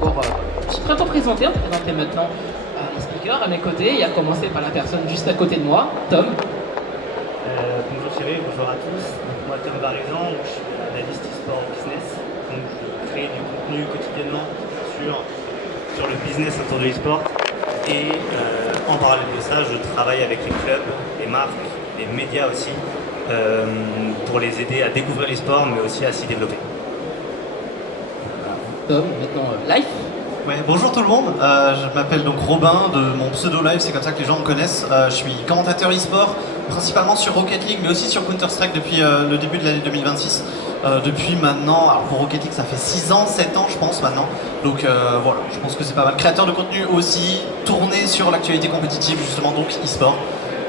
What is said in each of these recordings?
Pour se présenter, on va présenter maintenant les speakers à mes côtés et à commencer par la personne juste à côté de moi, Tom. Bonjour Cyril, bonjour à tous. Donc, moi Tom Barizan, je suis analyste e-sport business. Donc je crée du contenu quotidiennement sur le business autour de l'e-sport. Et en parallèle de ça, je travaille avec les clubs, les marques, les médias aussi, pour les aider à découvrir l'e-sport mais aussi à s'y développer. Tom, maintenant Life. Ouais, bonjour tout le monde, je m'appelle donc Robin de mon pseudo Live, c'est comme ça que les gens me connaissent. Je suis commentateur e-sport, principalement sur Rocket League, mais aussi sur Counter-Strike depuis le début de l'année 2026. Depuis maintenant, alors pour Rocket League ça fait 6 ans, 7 ans je pense maintenant. Donc voilà, je pense que c'est pas mal. Créateur de contenu aussi, tourné sur l'actualité compétitive justement, donc e-sport.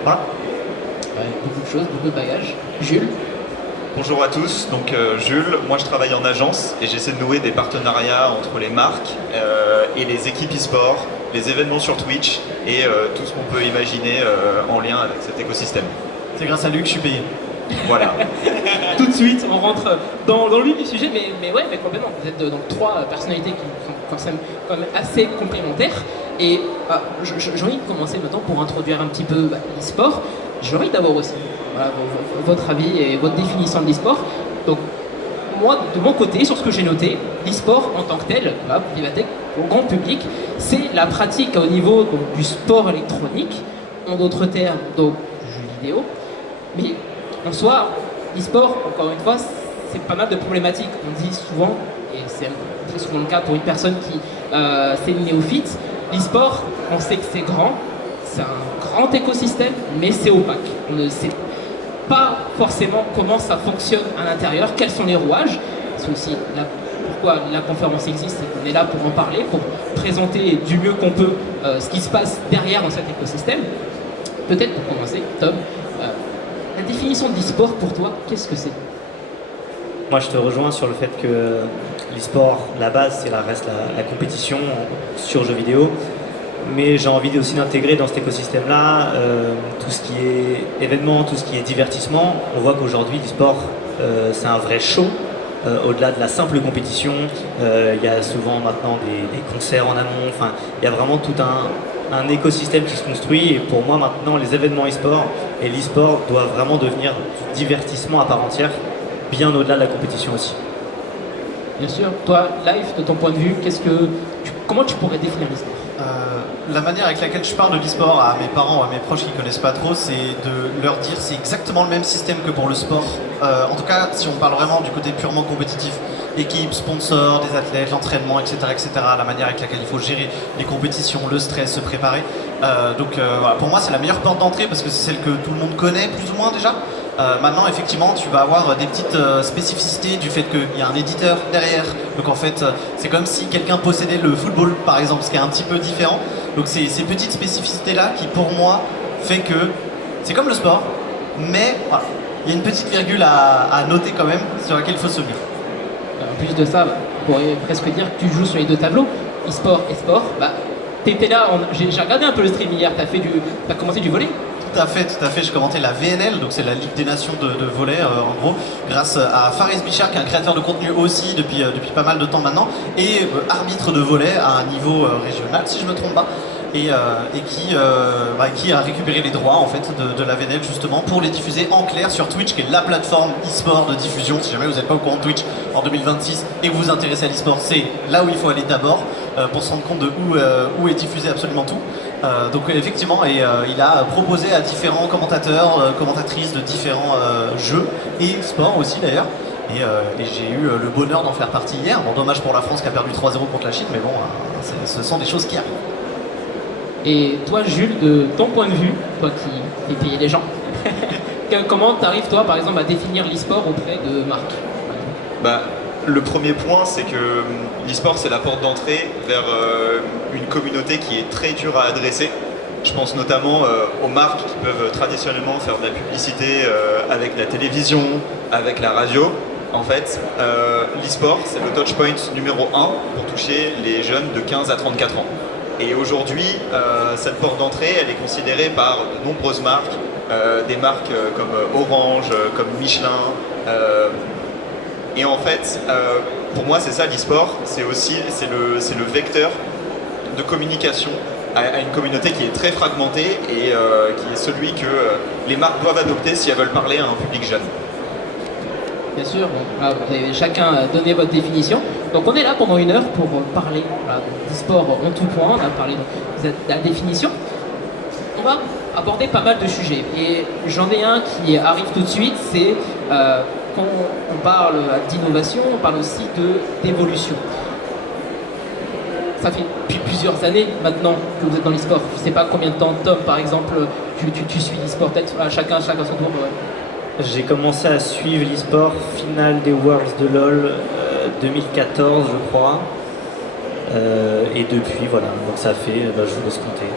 Voilà. Ouais, beaucoup de choses, beaucoup de bagages. Jules. Bonjour à tous, donc Jules, moi je travaille en agence et j'essaie de nouer des partenariats entre les marques et les équipes e-sport, les événements sur Twitch et tout ce qu'on peut imaginer en lien avec cet écosystème. C'est grâce à lui que je suis payé. Voilà. Tout de suite, on rentre dans le vif du sujet, mais ouais, mais complètement. Vous êtes donc trois personnalités qui sont quand même assez complémentaires. Et j'ai envie de commencer maintenant pour introduire un petit peu l'e-sport. J'ai envie d'avoir aussi votre avis et votre définition de l'e-sport. Donc, moi, de mon côté, sur ce que j'ai noté, l'e-sport en tant que tel, Vivatech, au grand public, c'est la pratique au niveau donc, du sport électronique, en d'autres termes, donc du jeu vidéo. Mais en soi, l'e-sport, encore une fois, c'est pas mal de problématiques. On dit souvent, et c'est très souvent le cas pour une personne qui c'est une néophyte, l'e-sport, on sait que c'est grand, c'est un grand écosystème, mais c'est opaque. On ne sait pas forcément comment ça fonctionne à l'intérieur, quels sont les rouages. C'est aussi pourquoi la conférence existe, c'est qu'on est là pour en parler, pour présenter du mieux qu'on peut ce qui se passe derrière dans cet écosystème. Peut-être pour commencer, Tom, la définition de l'e-sport pour toi, qu'est-ce que c'est? Moi je te rejoins sur le fait que l'e-sport, la base, reste la compétition sur jeux vidéo. Mais j'ai envie aussi d'intégrer dans cet écosystème-là tout ce qui est événement, tout ce qui est divertissement. On voit qu'aujourd'hui, l'e-sport, c'est un vrai show. Au-delà de la simple compétition, il y a souvent maintenant des concerts en amont. Enfin, il y a vraiment tout un écosystème qui se construit. Et pour moi, maintenant, les événements e-sport et l'e-sport doivent vraiment devenir du divertissement à part entière, bien au-delà de la compétition aussi. Bien sûr. Toi, Life, de ton point de vue, comment tu pourrais définir l'e-sport? La manière avec laquelle je parle de l'e-sport à mes parents ou à mes proches qui connaissent pas trop, c'est de leur dire c'est exactement le même système que pour le sport. En tout cas, si on parle vraiment du côté purement compétitif, équipe, sponsor, des athlètes, l'entraînement, etc., la manière avec laquelle il faut gérer les compétitions, le stress, se préparer. Voilà, pour moi, c'est la meilleure porte d'entrée parce que c'est celle que tout le monde connaît plus ou moins déjà. Maintenant, effectivement, tu vas avoir des petites spécificités du fait qu'il y a un éditeur derrière. Donc en fait, c'est comme si quelqu'un possédait le football, par exemple, ce qui est un petit peu différent. Donc c'est ces petites spécificités-là qui, pour moi, fait que c'est comme le sport, mais voilà, il y a une petite virgule à noter quand même sur laquelle il faut se souvenir. En plus de ça, on pourrait presque dire que tu joues sur les deux tableaux, e-sport et sport. T'étais là, j'ai regardé un peu le stream hier, t'as commencé du volley. Tout à fait, je commentais la VNL, donc c'est la Ligue des Nations de volley en gros, grâce à Fares Bichard qui est un créateur de contenu aussi depuis pas mal de temps maintenant, et arbitre de volley à un niveau régional si je me trompe pas, et qui a récupéré les droits en fait de la VNL justement pour les diffuser en clair sur Twitch qui est la plateforme e-sport de diffusion. Si jamais vous n'êtes pas au courant de Twitch en 2026 et que vous vous intéressez à l'e-sport, c'est là où il faut aller d'abord pour se rendre compte de où est diffusé absolument tout. Donc effectivement, il a proposé à différents commentateurs, commentatrices de différents jeux et sports aussi d'ailleurs. Et j'ai eu le bonheur d'en faire partie hier. Bon, dommage pour la France qui a perdu 3-0 contre la Chine, mais bon, ce sont des choses qui arrivent. Et toi, Jules, de ton point de vue, toi qui payes les gens, comment t'arrives toi, par exemple, à définir l'e-sport auprès de marques? Le premier point, c'est que l'e-sport, c'est la porte d'entrée vers une communauté qui est très dure à adresser. Je pense notamment aux marques qui peuvent traditionnellement faire de la publicité avec la télévision, avec la radio. En fait, l'e-sport, c'est le touchpoint numéro 1 pour toucher les jeunes de 15 à 34 ans. Et aujourd'hui, cette porte d'entrée, elle est considérée par de nombreuses marques, des marques comme Orange, comme Michelin. Et en fait, pour moi, c'est ça l'e-sport, c'est le vecteur de communication à une communauté qui est très fragmentée et qui est celui que les marques doivent adopter si elles veulent parler à un public jeune. Bien sûr, vous avez chacun donné votre définition. Donc on est là pendant 1 heure pour parler d'e-sport en tout point, on a parlé de la définition. On va aborder pas mal de sujets et j'en ai un qui arrive tout de suite, c'est quand on parle d'innovation, on parle aussi d'évolution. Ça fait depuis plusieurs années maintenant que vous êtes dans l'e-sport. Je ne sais pas combien de temps, Tom par exemple, tu suis l'e-sport, peut-être chacun son tour. J'ai commencé à suivre l'e-sport finale des Worlds de LoL 2014 je crois. Et depuis voilà, donc ça fait, je vous laisse compter.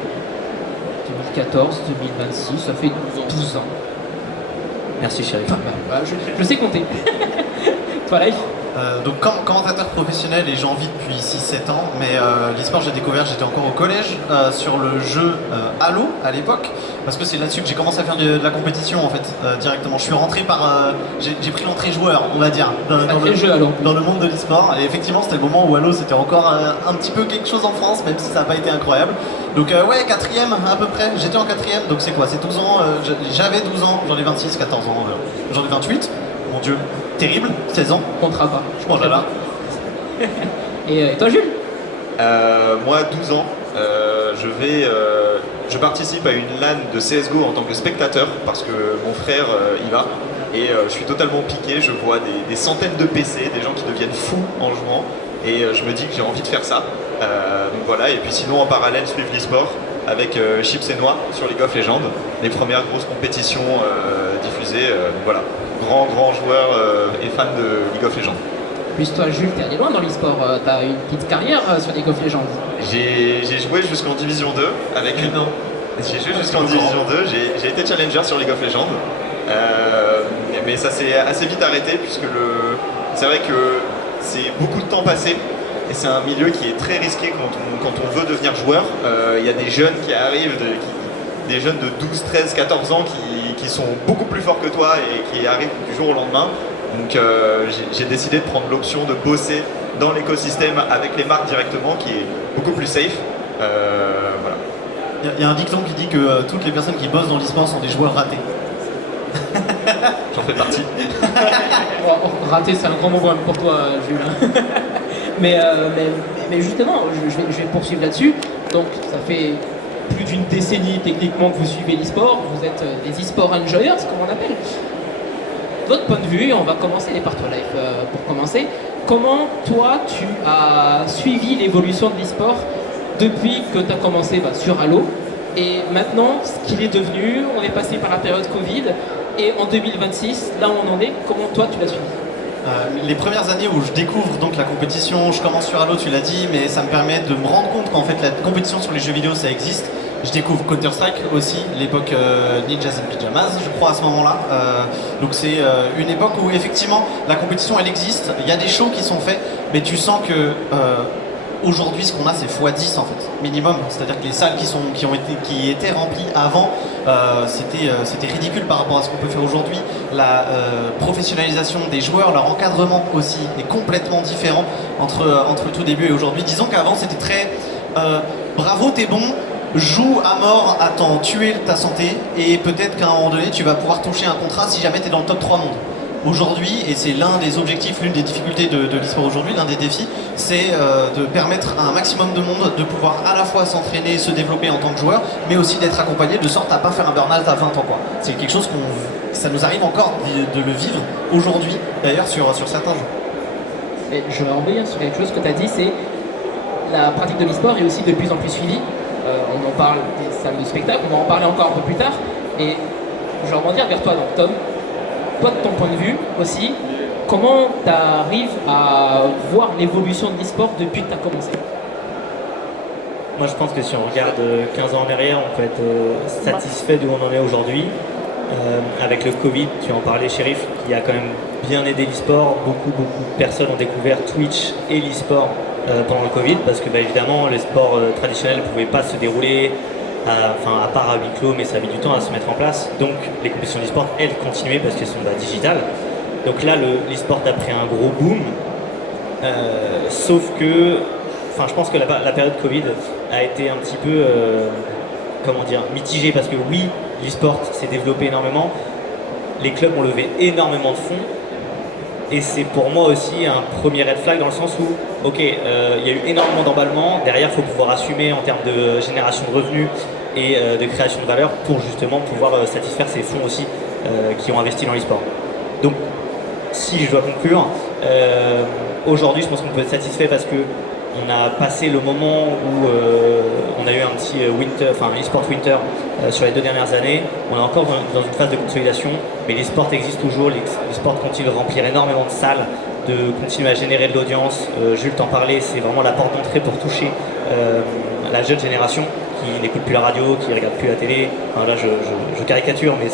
2014, 2026, ça fait 12 ans. Merci chérie. Je sais compter. Toi Life? Donc commentateur professionnel et j'en vis depuis 6-7 ans, mais l'e-sport j'ai découvert, j'étais encore au collège sur le jeu Halo à l'époque, parce que c'est là-dessus que j'ai commencé à faire de la compétition en fait, directement. Je suis rentré j'ai pris l'entrée joueur, on va dire, dans le monde de l'e-sport, et effectivement c'était le moment où Halo c'était encore un petit peu quelque chose en France, même si ça n'a pas été incroyable. Donc ouais, 4ème à peu près, j'étais en 4ème, donc c'est quoi, c'est 12 ans, j'avais 12 ans, j'en ai 26, 14 ans, j'en ai 28, mon dieu. Terrible, 16 ans. Comptera pas. Oh là là. Et toi Jules? Moi 12 ans, je participe à une LAN de CSGO en tant que spectateur parce que mon frère y va et je suis totalement piqué, je vois des centaines de PC, des gens qui deviennent fous en jouant et je me dis que j'ai envie de faire ça. Donc voilà, et puis sinon en parallèle suivre l'e-sport avec Chips et Noix sur League of Legends, les premières grosses compétitions diffusées, voilà. Grand joueur et fan de League of Legends. Plus toi Jules, t'es allé loin dans l'e-sport, t'as une petite carrière sur League of Legends. J'ai joué jusqu'en Division 2 avec une... J'ai joué jusqu'en Division 2, j'ai été challenger sur League of Legends. Mais ça s'est assez vite arrêté puisque c'est vrai que c'est beaucoup de temps passé et c'est un milieu qui est très risqué quand on veut devenir joueur. Il y a des jeunes qui arrivent, des jeunes de 12, 13, 14 ans qui sont beaucoup plus forts que toi et qui arrivent du jour au lendemain. Donc j'ai décidé de prendre l'option de bosser dans l'écosystème avec les marques directement qui est beaucoup plus safe. Voilà. Il y a un dicton qui dit que toutes les personnes qui bossent dans l'e-sport sont des joueurs ratés. J'en fais partie. Raté, c'est un grand mot pour toi Jules. mais justement, je vais poursuivre là-dessus. Donc ça fait plus d'une décennie techniquement que vous suivez l'e-sport, vous êtes des e-sport enjoyers, comme on appelle. Votre point de vue, on va commencer les parties live pour commencer. Comment toi tu as suivi l'évolution de l'e-sport depuis que tu as commencé sur Halo et maintenant ce qu'il est devenu, on est passé par la période Covid et en 2026, là où on en est, comment toi tu l'as suivi? Les premières années où je découvre donc la compétition, je commence sur Halo, tu l'as dit, mais ça me permet de me rendre compte qu'en fait la compétition sur les jeux vidéo ça existe. Je découvre Counter-Strike aussi, l'époque Ninjas and Pyjamas, je crois à ce moment-là. Donc c'est une époque où effectivement la compétition elle existe, il y a des shows qui sont faits, mais tu sens que aujourd'hui ce qu'on a c'est x10 en fait, minimum. C'est-à-dire que les salles qui étaient remplies avant, c'était ridicule par rapport à ce qu'on peut faire aujourd'hui. La professionnalisation des joueurs, leur encadrement aussi est complètement différent entre le tout début et aujourd'hui. Disons qu'avant c'était très bravo t'es bon, joue à mort, attends, tuer ta santé et peut-être qu'à un moment donné tu vas pouvoir toucher un contrat si jamais tu es dans le top 3 monde. Aujourd'hui, et c'est l'un des objectifs, l'une des difficultés de l'e-sport aujourd'hui, l'un des défis, c'est de permettre à un maximum de monde de pouvoir à la fois s'entraîner et se développer en tant que joueur, mais aussi d'être accompagné de sorte à pas faire un burn-out à 20 ans quoi. C'est quelque chose ça nous arrive encore de le vivre aujourd'hui, d'ailleurs sur certains jeux. Et je vais revenir sur quelque chose que tu as dit, c'est la pratique de l'e-sport est aussi de plus en plus suivie. On en parle des salles de spectacle, on va en parler encore un peu plus tard. Et je vais rebondir vers toi, donc Tom. Toi, de ton point de vue aussi, comment tu arrives à voir l'évolution de l'e-sport depuis que tu as commencé? Moi, je pense que si on regarde 15 ans en arrière, on peut être satisfait d'où on en est aujourd'hui. Avec le Covid, tu en parlais, Shérif, qui a quand même bien aidé l'e-sport. Beaucoup de personnes ont découvert Twitch et l'e-sport pendant le Covid, parce que évidemment, les sports traditionnels ne pouvaient pas se dérouler à part à huis clos, mais ça a mis du temps à se mettre en place. Donc les compétitions d'e-sport, elles, continuaient parce qu'elles sont digitales. Donc là, l'e-sport a pris un gros boom. Sauf que, enfin, je pense que la période Covid a été un petit peu, mitigée parce que oui, l'e-sport s'est développé énormément, les clubs ont levé énormément de fonds, et c'est pour moi aussi un premier red flag dans le sens où, ok, il y a eu énormément d'emballement, derrière il faut pouvoir assumer en termes de génération de revenus et de création de valeur pour justement pouvoir satisfaire ces fonds aussi qui ont investi dans l'e-sport. Donc, si je dois conclure, aujourd'hui je pense qu'on peut être satisfait parce que on a passé le moment où on a eu un petit e-sport winter sur les 2 dernières années. On est encore dans une phase de consolidation, mais l'e-sport existe toujours, l'e-sport continue de remplir énormément de salles, de continuer à générer de l'audience. Jules t'en parlait, c'est vraiment la porte d'entrée pour toucher la jeune génération qui n'écoute plus la radio, qui ne regarde plus la télé. Enfin, là je caricature, mais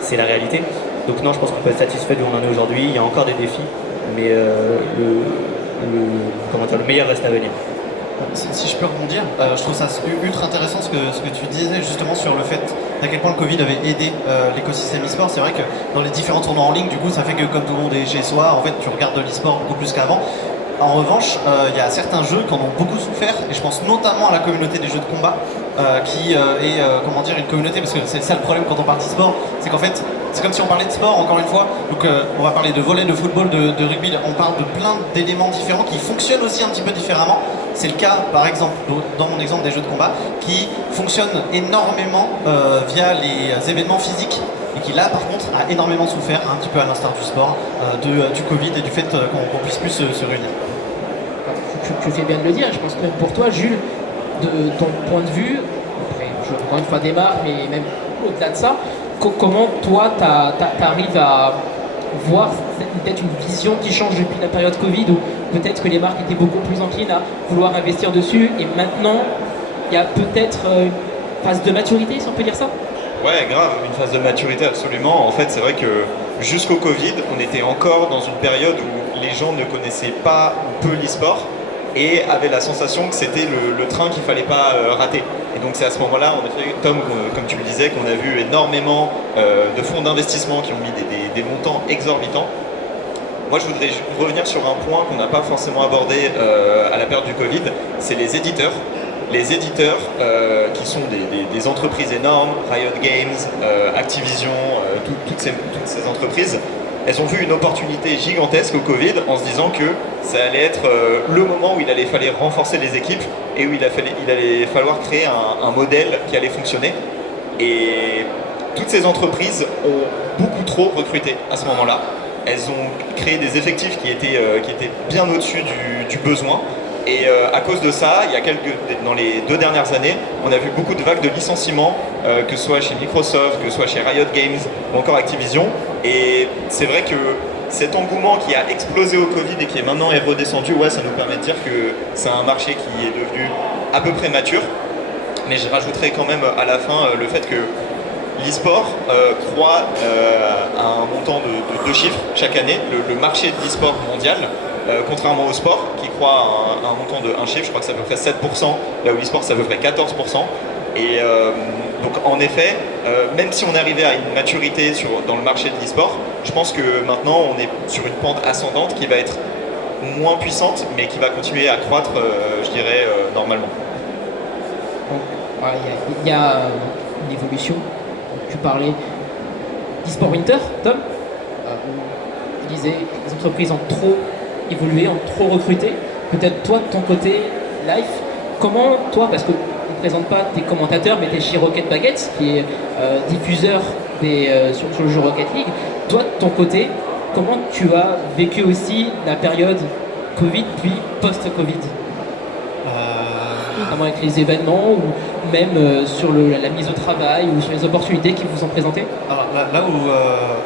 c'est la réalité. Donc non, je pense qu'on peut être satisfait d'où on en est aujourd'hui. Il y a encore des défis, mais le meilleur reste à venir. Si je peux rebondir, je trouve ça ultra intéressant ce que tu disais justement sur le fait à quel point le Covid avait aidé l'écosystème e-sport. C'est vrai que dans les différents tournois en ligne, du coup, ça fait que comme tout le monde est chez soi, en fait, tu regardes de l'e-sport beaucoup plus qu'avant. En revanche, il y a certains jeux qui en ont beaucoup souffert, et je pense notamment à la communauté des jeux de combat, qui est une communauté, parce que c'est ça le problème quand on parle d'e-sport, c'est qu'en fait, c'est comme si on parlait de sport, encore une fois, donc on va parler de volley, de football, de rugby, on parle de plein d'éléments différents qui fonctionnent aussi un petit peu différemment. C'est le cas, par exemple, dans mon exemple des jeux de combat, qui fonctionnent énormément via les événements physiques, et qui là, par contre, a énormément souffert, un petit peu à l'instar du sport, du Covid et du fait qu'on puisse plus se réunir. Tu fais bien de le dire, je pense que pour toi, Jules, de ton point de vue, après, je encore une fois démarre, mais même au-delà de ça, comment toi, t'arrives à voir peut-être une vision qui change depuis la période Covid, où peut-être que les marques étaient beaucoup plus enclines à vouloir investir dessus, et maintenant, il y a peut-être une phase de maturité, si on peut dire ça? Ouais, grave, une phase de maturité absolument. En fait, c'est vrai que jusqu'au Covid, on était encore dans une période où les gens ne connaissaient pas ou peu l'e-sport et avaient la sensation que c'était le train qu'il fallait pas rater. Et donc c'est à ce moment-là, en effet, Tom, comme tu le disais, qu'on a vu énormément de fonds d'investissement qui ont mis des montants exorbitants. Moi, je voudrais revenir sur un point qu'on n'a pas forcément abordé à la période du Covid, c'est les éditeurs. Les éditeurs qui sont des entreprises énormes, Riot Games, Activision, toutes ces entreprises, elles ont vu une opportunité gigantesque au Covid en se disant que ça allait être le moment où fallait renforcer les équipes et où il allait falloir créer un modèle qui allait fonctionner. Et toutes ces entreprises ont beaucoup trop recruté à ce moment-là. Elles ont créé des effectifs qui étaient bien au-dessus du besoin. Et à cause de ça, dans les 2 dernières années, on a vu beaucoup de vagues de licenciements, que ce soit chez Microsoft, que ce soit chez Riot Games ou encore Activision. Et c'est vrai que cet engouement qui a explosé au Covid et qui est maintenant redescendu, ça nous permet de dire que c'est un marché qui est devenu à peu près mature. Mais je rajouterai quand même à la fin le fait que l'e-sport croît à un montant de 2 chiffres chaque année. Le marché de l'e-sport mondial, contrairement au sport qui croît à un montant de 1 chiffre, je crois que c'est à peu près 7%, là où l'e-sport c'est à peu près 14%. Et donc en effet, même si on est arrivé à une maturité dans le marché de l'e-sport, je pense que maintenant on est sur une pente ascendante qui va être moins puissante, mais qui va continuer à croître, je dirais, normalement. Il y a une évolution. Tu parlais d'e-sport winter, Tom, où tu disais que les entreprises ont trop évolué, ont trop recruté. Peut-être toi, de ton côté, Life, comment toi, parce qu'on ne présente pas tes commentateurs, mais tu es chez Rocket Baguette, qui est diffuseur sur le jeu Rocket League. Toi, de ton côté, comment tu as vécu aussi la période Covid puis post-Covid, notamment avec les événements ou même sur la mise au travail ou sur les opportunités qui vous ont présentées? Alors là où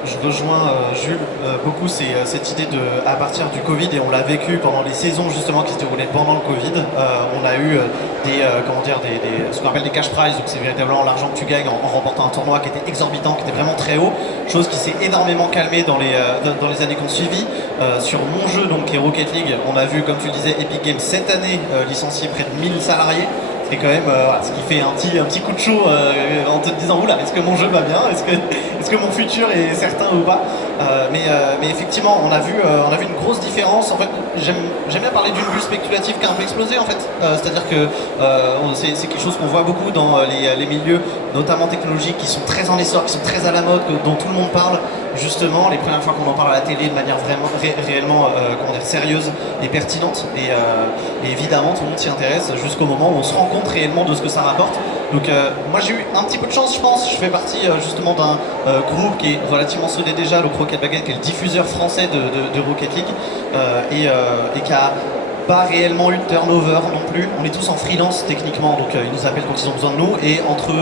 je rejoins Jules beaucoup, c'est cette idée à partir du Covid, et on l'a vécu pendant les saisons justement qui se déroulaient pendant le Covid, on a eu ce qu'on appelle des cash prizes, donc c'est véritablement l'argent que tu gagnes en remportant un tournoi qui était exorbitant, qui était vraiment très haut, chose qui s'est énormément calmée dans les années qui ont suivi. Sur mon jeu, donc qui est Rocket League, on a vu, comme tu le disais, Epic Games cette année licencier près de 1000 salariés. Et quand même, voilà, ce qui fait un petit coup de chaud en te disant oula, est-ce que mon jeu va bien, est-ce que mon futur est certain ou pas. Mais effectivement, on a vu une grosse différence. En fait, j'aime bien parler d'une bulle spéculative qui a un peu explosé en fait. C'est-à-dire que c'est quelque chose qu'on voit beaucoup dans les milieux, notamment technologiques, qui sont très en essor, qui sont très à la mode, dont tout le monde parle. Justement, les premières fois qu'on en parle à la télé de manière vraiment réellement sérieuse et pertinente. Et évidemment, tout le monde s'y intéresse jusqu'au moment où on se rend compte réellement de ce que ça rapporte. Donc moi j'ai eu un petit peu de chance, je pense. Je fais partie justement d'un groupe qui est relativement solide déjà, le Rocket Baguette, qui est le diffuseur français de Rocket League et qui a pas réellement eu de turnover non plus. On est tous en freelance techniquement, donc ils nous appellent quand ils ont besoin de nous. Et entre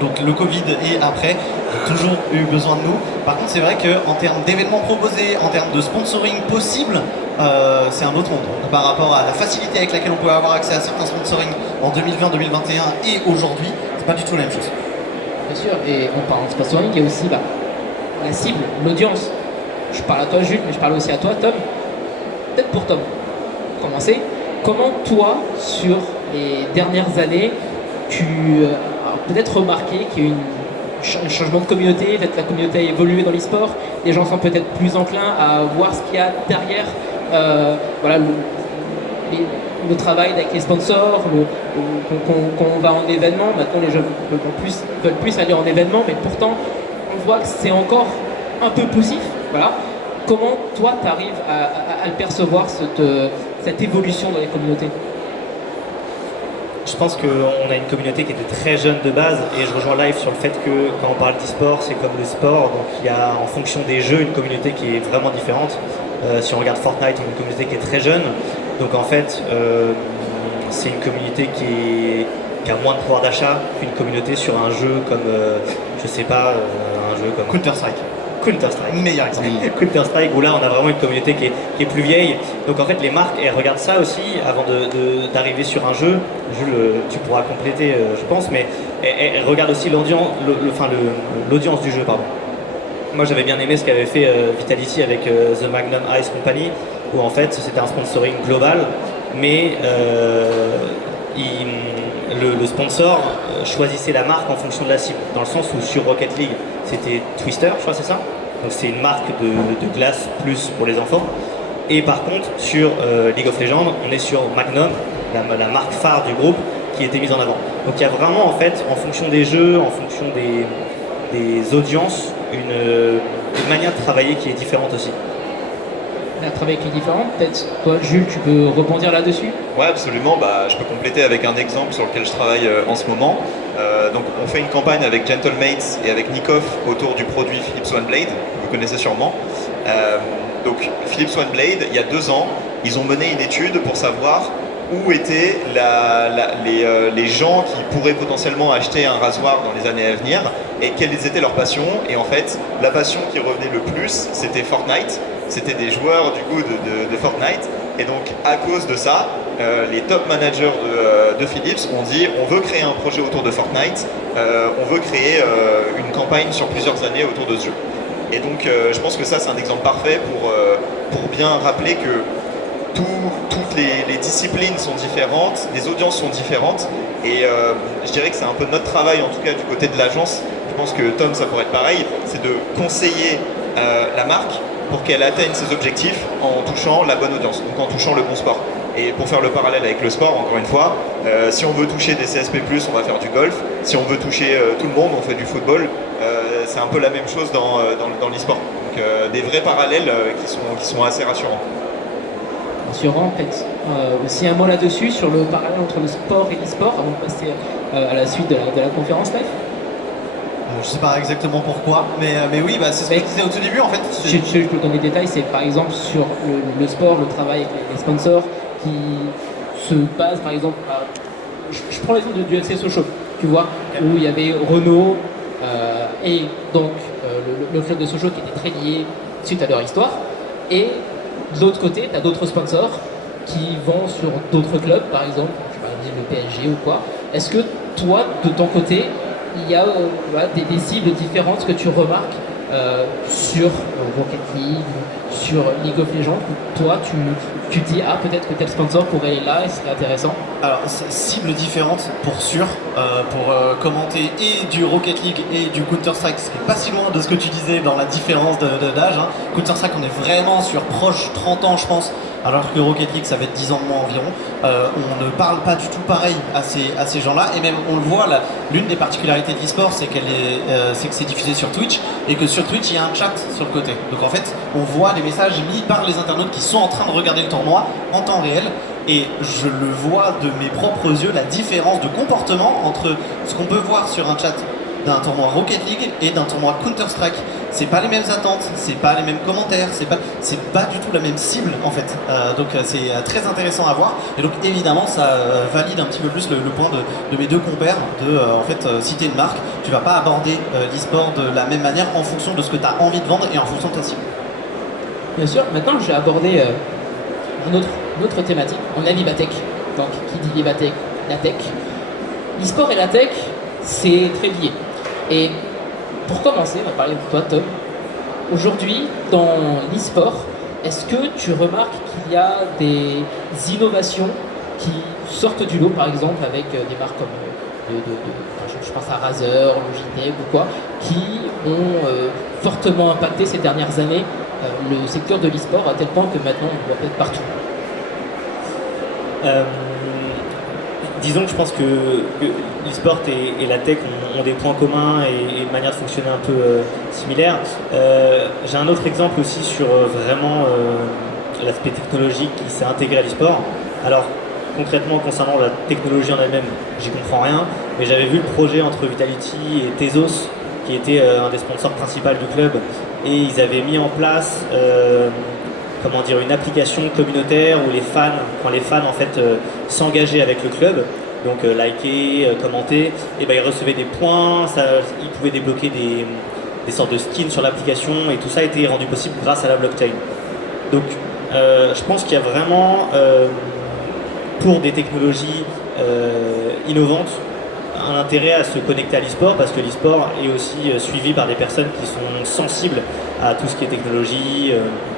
donc le Covid et après, ils ont toujours eu besoin de nous. Par contre, c'est vrai qu'en termes d'événements proposés, en termes de sponsoring possible, c'est un autre monde. Par rapport à la facilité avec laquelle on pouvait avoir accès à certains sponsoring en 2020, 2021 et aujourd'hui, c'est pas du tout la même chose. Bien sûr, et on parle de sponsoring, il y a aussi la cible, l'audience. Je parle à toi Jules, mais je parle aussi à toi Tom. Peut-être pour Tom, pour commencer, comment toi, sur les dernières années, tu as peut-être remarqué qu'il y a eu un changement de communauté, peut-être la communauté a évolué dans l'e-sport, les gens sont peut-être plus enclins à voir ce qu'il y a derrière voilà, le travail avec les sponsors, quand on va en événement. Maintenant les jeunes veulent plus aller en événement, mais pourtant on voit que c'est encore un peu poussif. Voilà. Comment toi tu arrives à le percevoir, cette évolution dans les communautés? Je pense qu'on a une communauté qui était très jeune de base et je rejoins Live sur le fait que quand on parle d'e-sport, c'est comme le sport, donc il y a en fonction des jeux une communauté qui est vraiment différente. Si on regarde Fortnite, on a une communauté qui est très jeune, donc en fait c'est une communauté qui a moins de pouvoir d'achat qu'une communauté sur un jeu comme, je sais pas, un jeu comme Counter-Strike. Meilleur exemple. Counter-Strike, où là on a vraiment une communauté qui est plus vieille. Donc en fait les marques elles regardent ça aussi avant d'arriver sur un jeu. Jules, tu pourras compléter je pense, mais elles regardent aussi l'audience du jeu. Pardon. Moi j'avais bien aimé ce qu'avait fait Vitality avec The Magnum Ice Company, où en fait c'était un sponsoring global, mais le sponsor choisissait la marque en fonction de la cible, dans le sens où sur Rocket League c'était Twister, je crois c'est ça, donc c'est une marque de glace plus pour les enfants, et par contre sur League of Legends on est sur Magnum, la marque phare du groupe qui était mise en avant. Donc il y a vraiment en fait en fonction des jeux, en fonction des audiences, une manière de travailler qui est différente aussi. Un travail qui est différent, peut-être toi Jules tu peux rebondir là-dessus? Ouais, absolument. Je peux compléter avec un exemple sur lequel je travaille en ce moment. Donc on fait une campagne avec Gentlemates et avec Nikov autour du produit Philips OneBlade, que vous connaissez sûrement. Donc Philips OneBlade, il y a 2 ans, ils ont mené une étude pour savoir où étaient les gens qui pourraient potentiellement acheter un rasoir dans les années à venir et quelles étaient leurs passions. Et en fait, la passion qui revenait le plus, c'était Fortnite. C'était des joueurs du coup de Fortnite. Et donc à cause de ça, les top managers de Philips ont dit on veut créer un projet autour de Fortnite, on veut créer une campagne sur plusieurs années autour de ce jeu. Et donc je pense que ça c'est un exemple parfait pour bien rappeler que toutes les disciplines sont différentes, les audiences sont différentes, et je dirais que c'est un peu notre travail, en tout cas du côté de l'agence, je pense que Tom ça pourrait être pareil, c'est de conseiller la marque pour qu'elle atteigne ses objectifs en touchant la bonne audience, donc en touchant le bon sport. Et pour faire le parallèle avec le sport, encore une fois, si on veut toucher des CSP+, on va faire du golf, si on veut toucher tout le monde, on fait du football, c'est un peu la même chose dans l'e-sport. Donc des vrais parallèles qui sont assez rassurants. Rassurant, peut-être aussi un mot là-dessus sur le parallèle entre le sport et l'e-sport avant de passer à la suite de la conférence live. Je sais pas exactement pourquoi, mais oui, c'est ce que je disais au tout début en fait. Je peux donner des détails, c'est par exemple sur le sport, le travail avec les sponsors qui se base par exemple je prends l'exemple du FC Sochaux, tu vois, où il y avait Renault et donc le club de Sochaux qui était très lié suite à leur histoire, et de l'autre côté, tu as d'autres sponsors qui vont sur d'autres clubs, par exemple, je sais pas, le PSG ou quoi. Est-ce que toi, de ton côté, il y a des cibles différentes que tu remarques sur Rocket League, sur League of Legends, toi tu dis ah peut-être que tel sponsor pourrait aller là et ce serait intéressant? Alors, cible différente pour sûr, pour commenter et du Rocket League et du Counter-Strike, ce qui n'est pas si loin de ce que tu disais dans la différence d'âge. Hein. Counter-Strike, on est vraiment sur proche 30 ans, je pense, alors que Rocket League, ça va être 10 ans de moins environ. On ne parle pas du tout pareil à ces gens-là, et même on le voit, l'une des particularités de l'e-sport, c'est que c'est diffusé sur Twitch, et que sur Twitch, il y a un chat sur le côté. Donc en fait, on voit des messages mis par les internautes qui sont en train de regarder le tournoi en temps réel. Et je le vois de mes propres yeux, la différence de comportement entre ce qu'on peut voir sur un chat d'un tournoi Rocket League et d'un tournoi Counter-Strike. C'est pas les mêmes attentes, c'est pas les mêmes commentaires, c'est pas du tout la même cible en fait. Donc c'est très intéressant à voir. Et donc évidemment ça valide un petit peu plus le point de mes deux compères de en fait citer une marque. Tu vas pas aborder l'e-sport de la même manière en fonction de ce que tu as envie de vendre et en fonction de ta cible. Bien sûr, maintenant je vais aborder une autre thématique. On a Vivatech. Donc qui dit Vivatech, la tech. L'e-sport et la tech, c'est très lié. Et pour commencer, on va parler de toi, Tom. Aujourd'hui, dans l'e-sport, est-ce que tu remarques qu'il y a des innovations qui sortent du lot, par exemple, avec des marques comme je pense à Razer, Logitech ou quoi, qui ont fortement impacté ces dernières années le secteur de l'e-sport à tel point que maintenant on le voit peut-être partout? Disons que je pense que l'e-sport et la tech ont des points communs et une manière de fonctionner un peu similaire. J'ai un autre exemple aussi sur vraiment l'aspect technologique qui s'est intégré à l'e-sport. Alors concrètement, concernant la technologie en elle-même, j'y comprends rien, mais j'avais vu le projet entre Vitality et Tezos, qui était un des sponsors principaux du club, et ils avaient mis en place une application communautaire où quand les fans en fait s'engageaient avec le club, donc liker, commenter, et ben ils recevaient des points, ils pouvaient débloquer des sortes de skins sur l'application, et tout ça a été rendu possible grâce à la blockchain. Donc je pense qu'il y a vraiment pour des technologies innovantes un intérêt à se connecter à l'e-sport, parce que l'e-sport est aussi suivi par des personnes qui sont sensibles à tout ce qui est technologie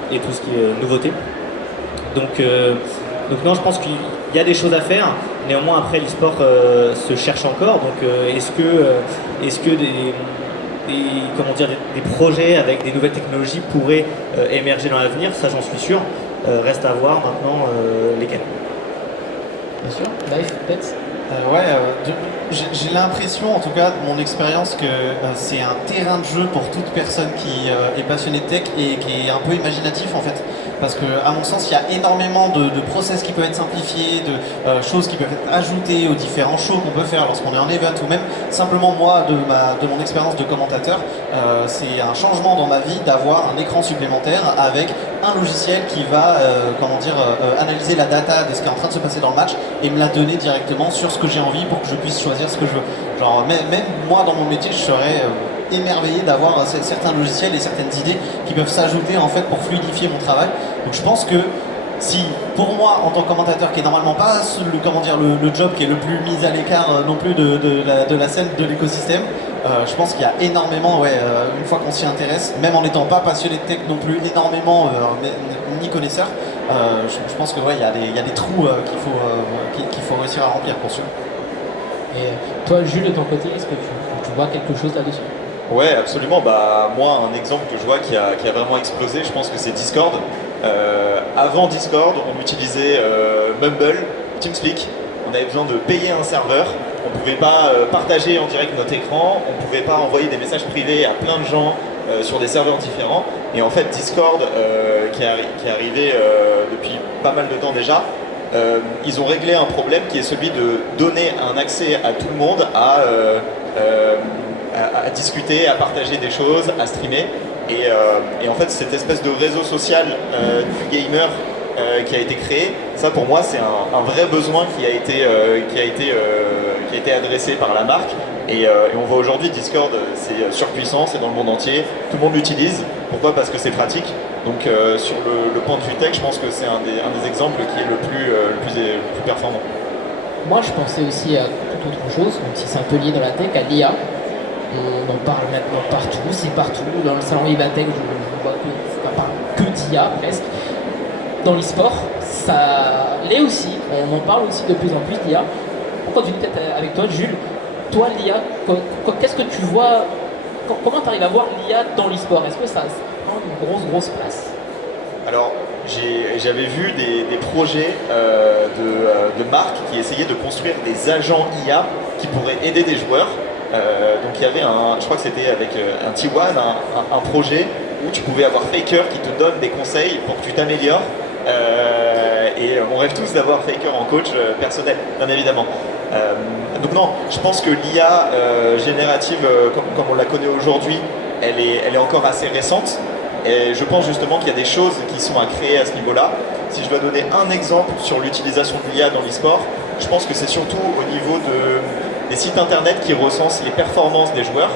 et tout ce qui est nouveauté. Donc non, je pense qu'il y a des choses à faire. Néanmoins, après, l'e-sport se cherche encore. Donc est-ce que des projets avec des nouvelles technologies pourraient émerger dans l'avenir? Ça, j'en suis sûr. Reste à voir maintenant lesquels. Bien sûr. Live, peut-être. J'ai l'impression, en tout cas de mon expérience, que c'est un terrain de jeu pour toute personne qui est passionnée de tech et qui est un peu imaginatif en fait. Parce que, à mon sens, il y a énormément de process qui peuvent être simplifiés, de choses qui peuvent être ajoutées aux différents shows qu'on peut faire lorsqu'on est en event, ou même simplement moi, de mon expérience de commentateur, c'est un changement dans ma vie d'avoir un écran supplémentaire avec un logiciel qui va analyser la data de ce qui est en train de se passer dans le match et me la donner directement sur ce que j'ai envie pour que je puisse choisir ce que je veux. Genre, même moi, dans mon métier, je serais émerveillé d'avoir certains logiciels et certaines idées qui peuvent s'ajouter en fait pour fluidifier mon travail. Donc je pense que si, pour moi, en tant que commentateur, qui est normalement pas le job qui est le plus mis à l'écart non plus de la scène de l'écosystème, je pense qu'il y a énormément, une fois qu'on s'y intéresse, même en n'étant pas passionné de tech non plus énormément, ni connaisseur, je pense que il y a des trous qu'il faut réussir à remplir pour sûr. Et toi, Jules, de ton côté, est-ce que tu vois quelque chose là-dessus? Ouais, absolument. Moi, un exemple que je vois qui a vraiment explosé, je pense que c'est Discord. Avant Discord, on utilisait Mumble, TeamSpeak. On avait besoin de payer un serveur. On ne pouvait pas partager en direct notre écran. On ne pouvait pas envoyer des messages privés à plein de gens sur des serveurs différents. Et en fait, Discord, qui est arrivé depuis pas mal de temps déjà, ils ont réglé un problème qui est celui de donner un accès à tout le monde à discuter, à partager des choses, à streamer. Et en fait, cette espèce de réseau social du gamer qui a été créé, ça pour moi c'est un vrai besoin qui a été adressé par la marque. Et on voit aujourd'hui Discord, c'est surpuissant, c'est dans le monde entier, tout le monde l'utilise. Pourquoi? Parce que c'est pratique. Donc sur le point de vue tech, je pense que c'est un des exemples qui est le plus performant. Moi, je pensais aussi à toute autre chose, donc si c'est un peu lié dans la tech, à l'IA. On en parle maintenant partout, c'est partout. Dans le salon Ibatech, je vois que ça parle que d'IA presque. Dans l'e-sport, ça l'est aussi. On en parle aussi de plus en plus d'IA. On continue peut-être avec toi, Jules. Toi, l'IA, qu'est-ce que tu vois? Comment tu arrives à voir l'IA dans l'e-sport? Est-ce que ça prend une grosse place? Alors, j'avais vu des projets de marques qui essayaient de construire des agents IA qui pourraient aider des joueurs. Donc il y avait je crois que c'était avec un T1, un projet où tu pouvais avoir Faker qui te donne des conseils pour que tu t'améliores. Et on rêve tous d'avoir Faker en coach personnel, bien évidemment. Donc non, je pense que l'IA générative, comme on la connaît aujourd'hui, elle est encore assez récente. Et je pense justement qu'il y a des choses qui sont à créer à ce niveau-là. Si je dois donner un exemple sur l'utilisation de l'IA dans l'e-sport, je pense que c'est surtout au niveau des sites internet qui recensent les performances des joueurs.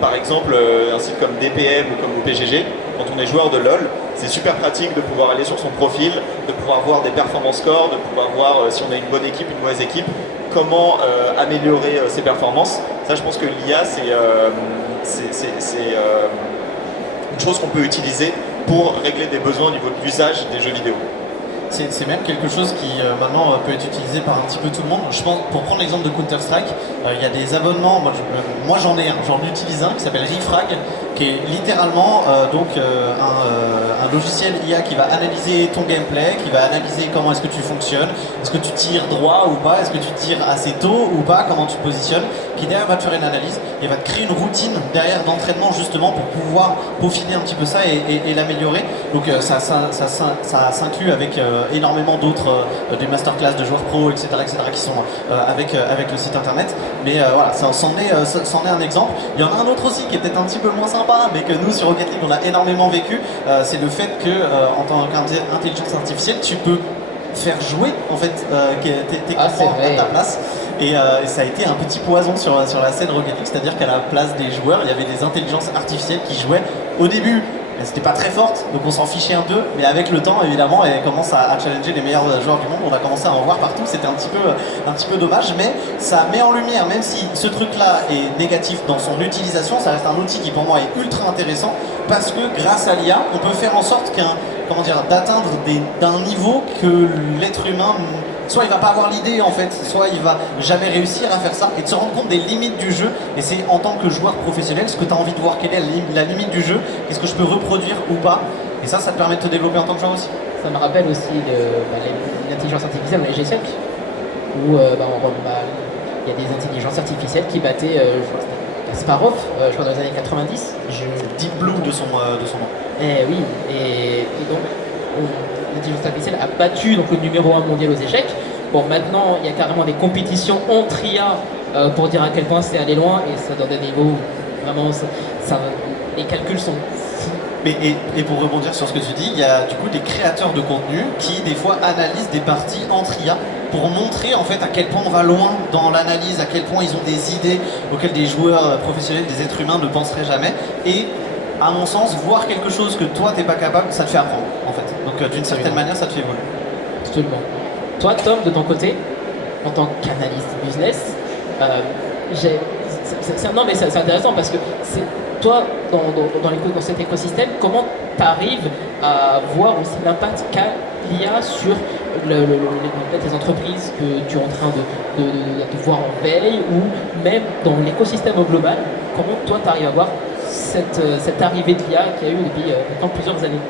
Par exemple, un site comme DPM ou comme OPGG, quand on est joueur de LoL, c'est super pratique de pouvoir aller sur son profil, de pouvoir voir des performance scores, de pouvoir voir si on a une bonne équipe, une mauvaise équipe, comment améliorer ses performances. Ça, je pense que l'IA, c'est une chose qu'on peut utiliser pour régler des besoins au niveau de l'usage des jeux vidéo. C'est même quelque chose qui maintenant peut être utilisé par un petit peu tout le monde. Je pense, pour prendre l'exemple de Counter-Strike, il y a des abonnements, moi j'en ai un, j'en utilise un qui s'appelle Refrag, qui est littéralement un logiciel IA qui va analyser ton gameplay, qui va analyser comment est-ce que tu fonctionnes, est-ce que tu tires droit ou pas, est-ce que tu tires assez tôt ou pas, comment tu te positionnes, qui derrière va te faire une analyse et va te créer une routine derrière d'entraînement justement pour pouvoir peaufiner un petit peu ça et l'améliorer. Donc ça s'inclut avec énormément d'autres, des masterclass de joueurs pro, etc., qui sont avec le site internet. Mais voilà, ça c'en est un exemple. Il y en a un autre aussi qui est peut-être un petit peu moins sympa, mais que nous sur Rocket League on a énormément vécu. C'est le fait que en tant qu'intelligence artificielle, tu peux faire jouer en fait tes confrères à ta place. Et ça a été un petit poison sur la scène Rocket League, c'est-à-dire qu'à la place des joueurs, il y avait des intelligences artificielles qui jouaient au début. Elles n'étaient pas très fortes, donc on s'en fichait un peu, mais avec le temps, évidemment, elles commencent à challenger les meilleurs joueurs du monde. On a commencé à en voir partout, c'était un petit peu dommage, mais ça met en lumière, même si ce truc-là est négatif dans son utilisation, ça reste un outil qui pour moi est ultra intéressant, parce que grâce à l'IA, on peut faire en sorte d'atteindre d'un niveau que l'être humain, soit il va pas avoir l'idée en fait, soit il va jamais réussir à faire ça, et de se rendre compte des limites du jeu. Et c'est en tant que joueur professionnel ce que tu as envie de voir, quelle est la limite du jeu, qu'est-ce que je peux reproduire ou pas, et ça te permet de te développer en tant que joueur aussi. Ça me rappelle aussi l'intelligence artificielle dans les G5, où il y a des intelligences artificielles qui battaient, je crois que c'était Kasparov, je crois dans les années 90. Deep Blue de son nom. Eh oui, et donc l'intelligence artificielle a battu donc, le numéro 1 mondial aux échecs. Bon, maintenant, il y a carrément des compétitions entre IA pour dire à quel point c'est allé loin, et ça dans des niveaux où vraiment les calculs sont fous. Et pour rebondir sur ce que tu dis, il y a du coup des créateurs de contenu qui des fois analysent des parties entre IA pour montrer en fait à quel point on va loin dans l'analyse, à quel point ils ont des idées auxquelles des joueurs professionnels, des êtres humains ne penseraient jamais. Et à mon sens, voir quelque chose que toi t'es pas capable, ça te fait apprendre en fait. Donc d'une certaine manière, ça te fait évoluer. Absolument. Toi, Tom, de ton côté, en tant qu'analyste business, c'est intéressant parce que toi, dans cet écosystème, comment tu arrives à voir aussi l'impact qu'a l'IA sur les entreprises que tu es en train de voir en veille, ou même dans l'écosystème au global, comment toi tu arrives à voir cette arrivée de l'IA qu'il y a eu depuis maintenant plusieurs années?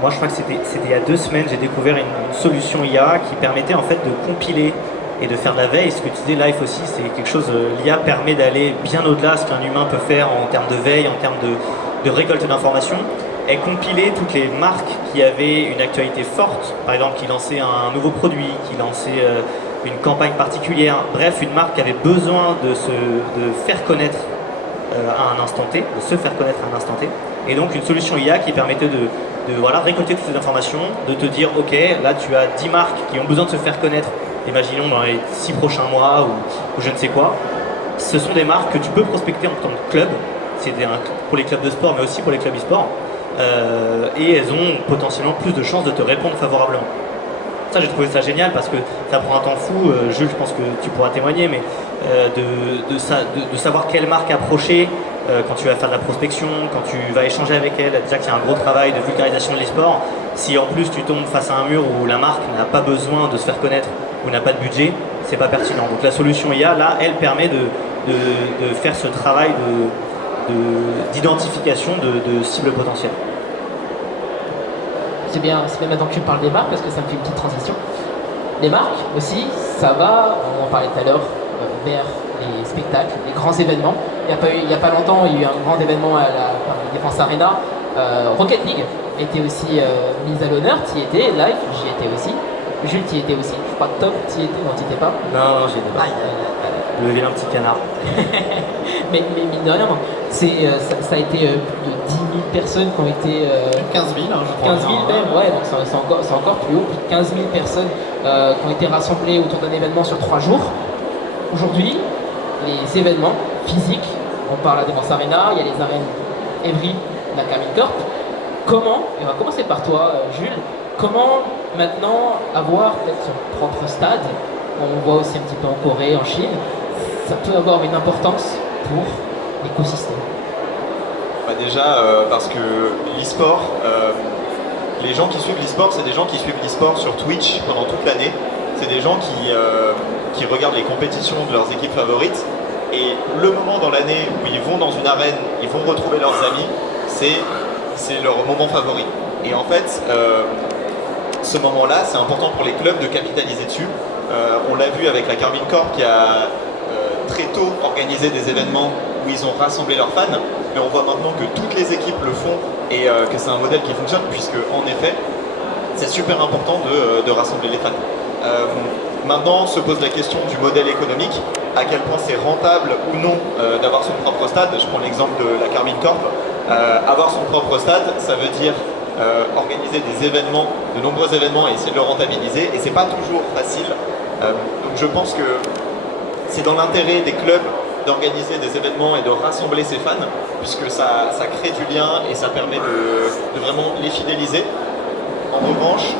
Moi je crois que c'était il y a 2 semaines, j'ai découvert une solution IA qui permettait en fait de compiler et de faire de la veille. Ce que tu disais Life aussi, c'est quelque chose, l'IA permet d'aller bien au-delà de ce qu'un humain peut faire en termes de veille, en termes de récolte d'informations. Elle compilait toutes les marques qui avaient une actualité forte, par exemple qui lançaient un nouveau produit, qui lançait une campagne particulière, bref une marque qui avait besoin de faire connaître à un instant T, de se faire connaître à un instant T, et donc une solution IA qui permettait de récolter toutes ces informations, de te dire ok, là tu as 10 marques qui ont besoin de se faire connaître, imaginons dans les 6 prochains mois ou je ne sais quoi. Ce sont des marques que tu peux prospecter en tant que club, c'est pour les clubs de sport mais aussi pour les clubs e-sport, et elles ont potentiellement plus de chances de te répondre favorablement. Ça, j'ai trouvé ça génial parce que ça prend un temps fou. Jules, je pense que tu pourras témoigner, mais de savoir quelle marque approcher quand tu vas faire de la prospection, quand tu vas échanger avec elle. Déjà qu'il y a un gros travail de vulgarisation de l'e-sport. Si en plus tu tombes face à un mur où la marque n'a pas besoin de se faire connaître ou n'a pas de budget, c'est pas pertinent. Donc la solution IA, là, elle permet de faire ce travail d'identification de cibles potentielles. C'est bien maintenant que tu parles des marques parce que ça me fait une petite transition. Les marques aussi, ça va, on en parlait tout à l'heure, vers les spectacles, les grands événements. Il n'y a pas longtemps, il y a eu un grand événement à la Paris Défense Arena. Rocket League était aussi mise à l'honneur, tu y étais, live, j'y étais aussi. Jules, tu y étais aussi. Je crois que Tom, tu y étais, non, tu y étais pas. Non, j'y étais pas. Le vilain petit canard. mais mine de rien, ça a été plus de 10 000 personnes qui ont été... 15 000, je crois. 15 000 même, ouais, donc c'est encore plus haut. Plus de 15 000 personnes qui ont été rassemblées autour d'un événement sur 3 jours. Aujourd'hui, les événements physiques, on parle à la Défense Arena, il y a les arènes Evry, la Carmine Corp. Comment, et on va commencer par toi, Jules, comment maintenant avoir peut-être son propre stade, on voit aussi un petit peu en Corée, en Chine, ça peut avoir une importance pour l'écosystème? Déjà, parce que l'e-sport, les gens qui suivent l'e-sport, c'est des gens qui suivent l'e-sport sur Twitch pendant toute l'année. C'est des gens qui regardent les compétitions de leurs équipes favorites. Et le moment dans l'année où ils vont dans une arène, ils vont retrouver leurs amis, c'est leur moment favori. Et en fait, ce moment-là, c'est important pour les clubs de capitaliser dessus. On l'a vu avec la Carmine Corp qui a très tôt organisé des événements où ils ont rassemblé leurs fans, mais on voit maintenant que toutes les équipes le font et que c'est un modèle qui fonctionne, puisque en effet, c'est super important de rassembler les fans. Maintenant se pose la question du modèle économique, à quel point c'est rentable ou non d'avoir son propre stade. Je prends l'exemple de la Carmine Corp. Avoir son propre stade, ça veut dire organiser des événements, de nombreux événements et essayer de le rentabiliser, et c'est pas toujours facile. Donc je pense que c'est dans l'intérêt des clubs d'organiser des événements et de rassembler ses fans, puisque ça crée du lien et ça permet de vraiment les fidéliser. En revanche,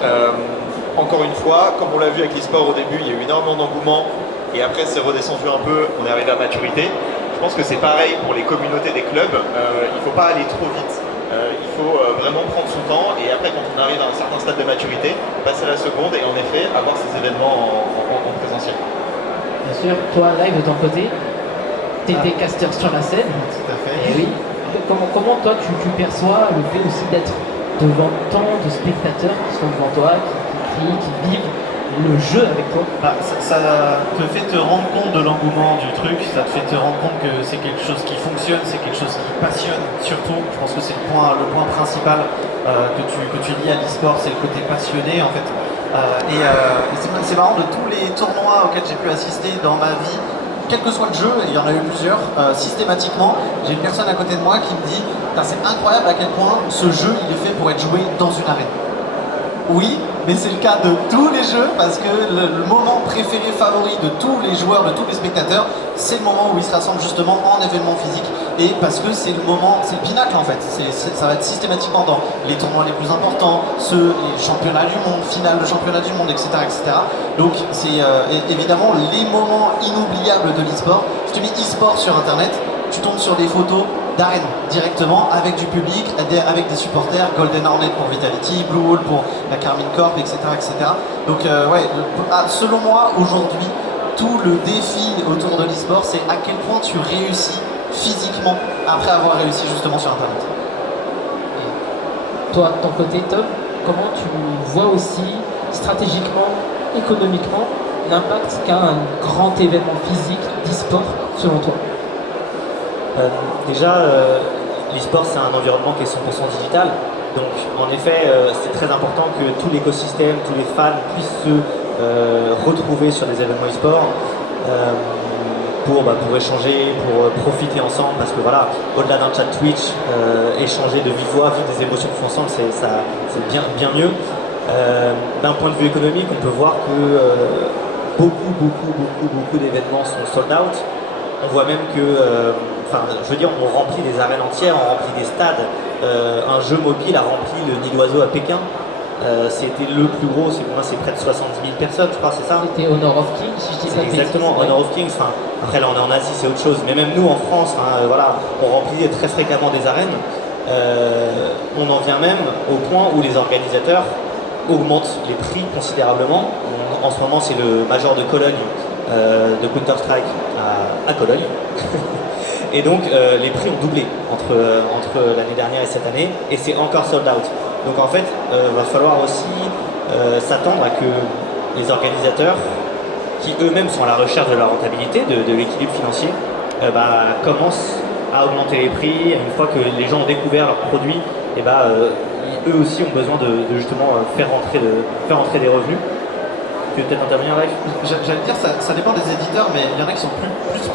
encore une fois, comme on l'a vu avec l'e-sport au début, il y a eu énormément d'engouement et après c'est redescendu un peu, on est arrivé à maturité. Je pense que c'est pareil pour les communautés des clubs, il ne faut pas aller trop vite. Il faut vraiment prendre son temps et après quand on arrive à un certain stade de maturité, passer à la seconde et en effet avoir ces événements en présentiel. Bien sûr, toi live de ton côté, tu étais caster sur la scène. Tout à fait. Et oui. Comment toi tu perçois le fait aussi d'être devant tant de spectateurs qui sont devant toi, qui crient, qui vivent le jeu avec toi? Ça te fait te rendre compte de l'engouement du truc, ça te fait te rendre compte que c'est quelque chose qui fonctionne, c'est quelque chose qui passionne surtout. Je pense que c'est le point principal que tu lis à l'e-sport, c'est le côté passionné en fait. C'est marrant, de tous les tournois auxquels j'ai pu assister dans ma vie, quel que soit le jeu, et il y en a eu plusieurs, systématiquement, j'ai une personne à côté de moi qui me dit c'est incroyable à quel point ce jeu il est fait pour être joué dans une arène. Oui, mais c'est le cas de tous les jeux parce que le moment préféré, favori de tous les joueurs, de tous les spectateurs, c'est le moment où ils se rassemblent justement en événement physique et parce que c'est le moment, c'est le pinacle en fait. Ça va être systématiquement dans les tournois les plus importants, les championnats du monde, finale de championnat du monde, etc. Donc c'est évidemment les moments inoubliables de l'e-sport. Si tu mets e-sport sur internet, tu tombes sur des photos d'arène directement avec du public, avec des supporters, Golden Hornet pour Vitality, Blue Wall pour la Carmine Corp, etc. Donc selon moi aujourd'hui, tout le défi autour de l'e-sport, c'est à quel point tu réussis physiquement après avoir réussi justement sur internet. Et toi, de ton côté, Tom, comment tu vois aussi stratégiquement, économiquement, l'impact qu'a un grand événement physique d'e-sport selon toi? Déjà, l'e-sport c'est un environnement qui est 100% digital, donc en effet c'est très important que tout l'écosystème, tous les fans puissent se retrouver sur des événements e-sport pour échanger, pour profiter ensemble, parce que voilà, au-delà d'un chat Twitch, échanger de vive voix, vivre des émotions tous ensemble, c'est bien mieux. D'un point de vue économique, on peut voir que beaucoup d'événements sont sold out. On voit même que, on remplit des arènes entières, on remplit des stades. Un jeu mobile a rempli le Nid d'Oiseau à Pékin. C'était le plus gros, c'est près de 70 000 personnes, je crois, c'est ça? C'était Honor of Kings, si je dis pas de bêtises. Exactement, Honor of Kings. Enfin, après là on est en Asie, c'est autre chose. Mais même nous en France, voilà, on remplit très fréquemment des arènes. On en vient même au point où les organisateurs augmentent les prix considérablement. En ce moment, c'est le Major de Cologne de Counter-Strike à Cologne. Et donc, les prix ont doublé entre l'année dernière et cette année, et c'est encore sold out. Donc en fait, va falloir aussi s'attendre à que les organisateurs, qui eux-mêmes sont à la recherche de la rentabilité, de l'équilibre financier, commencent à augmenter les prix. Une fois que les gens ont découvert leurs produits, eux aussi ont besoin de justement faire rentrer des revenus. Tu veux peut-être intervenir, Life? J'allais dire, ça dépend des éditeurs, mais il y en a qui sont plus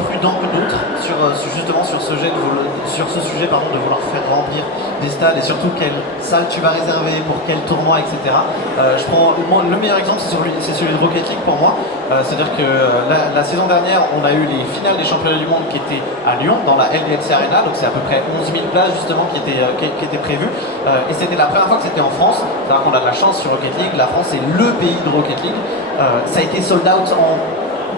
prudents que d'autres justement sur ce sujet de vouloir faire remplir des stades et surtout quelle salle tu vas réserver pour quel tournoi, etc. Je prends le meilleur exemple, c'est celui de Rocket League pour moi. C'est-à-dire que la saison dernière, on a eu les finales des championnats du monde qui étaient à Lyon, dans la LDLC Arena, donc c'est à peu près 11 000 places justement qui étaient prévues. Et c'était la première fois que c'était en France. C'est-à-dire qu'on a de la chance sur Rocket League, la France est le pays de Rocket League. Ça a été sold out en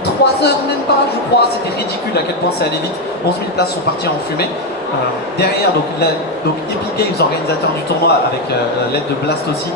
3 heures, même pas, je crois. C'était ridicule à quel point ça allait vite. 11 000 places sont parties en fumée. Derrière, donc Epic Games, organisateur du tournoi, avec l'aide de Blast aussi,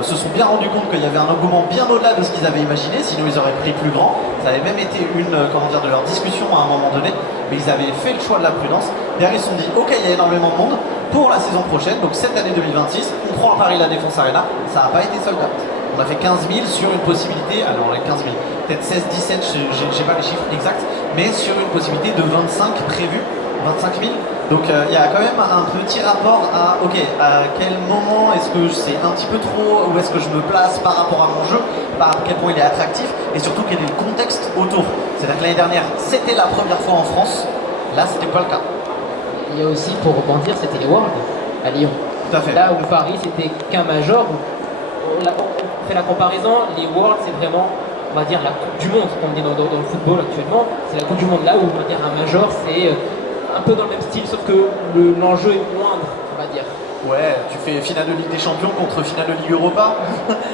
se sont bien rendus compte qu'il y avait un engouement bien au-delà de ce qu'ils avaient imaginé, sinon ils auraient pris plus grand. Ça avait même été une de leurs discussions à un moment donné, mais ils avaient fait le choix de la prudence. Derrière, ils se sont dit, ok, il y a énormément de monde pour la saison prochaine, donc cette année 2026, on prend Paris La Défense Arena. Ça n'a pas été sold out. On a fait 15 000 sur une possibilité, alors les 15 000, peut-être 16, 17, j'ai pas les chiffres exacts, mais sur une possibilité de 25 prévus, 25 000. Donc il y a quand même un petit rapport à, ok, à quel moment est-ce que c'est un petit peu trop, où est-ce que je me place par rapport à mon jeu, à quel point il est attractif, et surtout quel est le contexte autour. C'est-à-dire que l'année dernière, c'était la première fois en France, là c'était pas le cas. Il y a aussi, pour rebondir, c'était les Worlds à Lyon. Tout à fait. Là où Paris, c'était qu'un major. On fait la comparaison, les Worlds, c'est vraiment, on va dire, la Coupe du Monde, comme on dit dans le football actuellement. C'est la Coupe du Monde, là où, on va dire, un major, c'est un peu dans le même style, sauf que l'enjeu est moindre, on va dire. Ouais, tu fais finale de Ligue des Champions contre finale de Ligue Europa.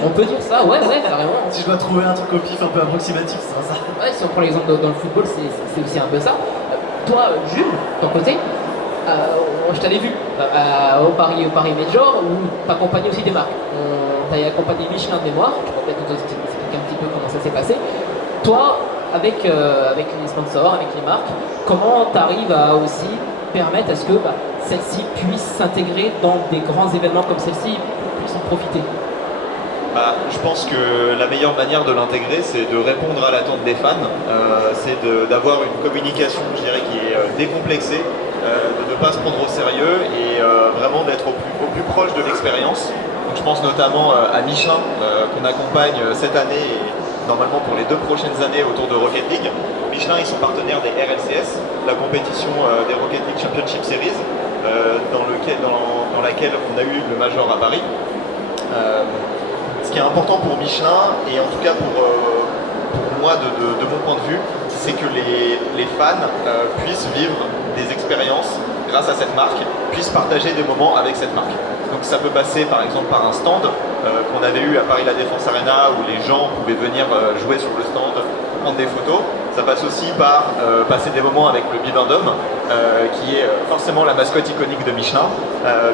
On peut dire ça, ouais, carrément. Si je dois trouver un truc au pif un peu approximatif, ce sera ça. Ouais, si on prend l'exemple dans le football, c'est aussi un peu ça. Toi, Jules, de ton côté, je t'avais vu au Paris Major où tu accompagnais aussi des marques. Tu as accompagné Michelin de mémoire, je pourrais peut-être expliquer un petit peu comment ça s'est passé. Toi, avec les sponsors, avec les marques, comment tu arrives à aussi permettre à ce que celle-ci puisse s'intégrer dans des grands événements comme celle-ci, puisse en profiter? Je pense que la meilleure manière de l'intégrer, c'est de répondre à l'attente des fans, c'est d'avoir une communication, je dirais, qui est décomplexée, de ne pas se prendre au sérieux et vraiment d'être au plus proche de l'expérience. Donc, je pense notamment à Michelin, qu'on accompagne cette année et normalement pour les 2 prochaines années autour de Rocket League. Michelin, ils sont partenaires des RLCS, la compétition des Rocket League Championship Series, dans laquelle on a eu le Major à Paris. Ce qui est important pour Michelin, et en tout cas pour moi de mon point de vue, c'est que les fans puissent vivre des expériences grâce à cette marque, puissent partager des moments avec cette marque. Donc ça peut passer par exemple par un stand qu'on avait eu à Paris La Défense Arena où les gens pouvaient venir jouer sur le stand, prendre des photos. Ça passe aussi par passer des moments avec le Bibendum, qui est forcément la mascotte iconique de Michelin.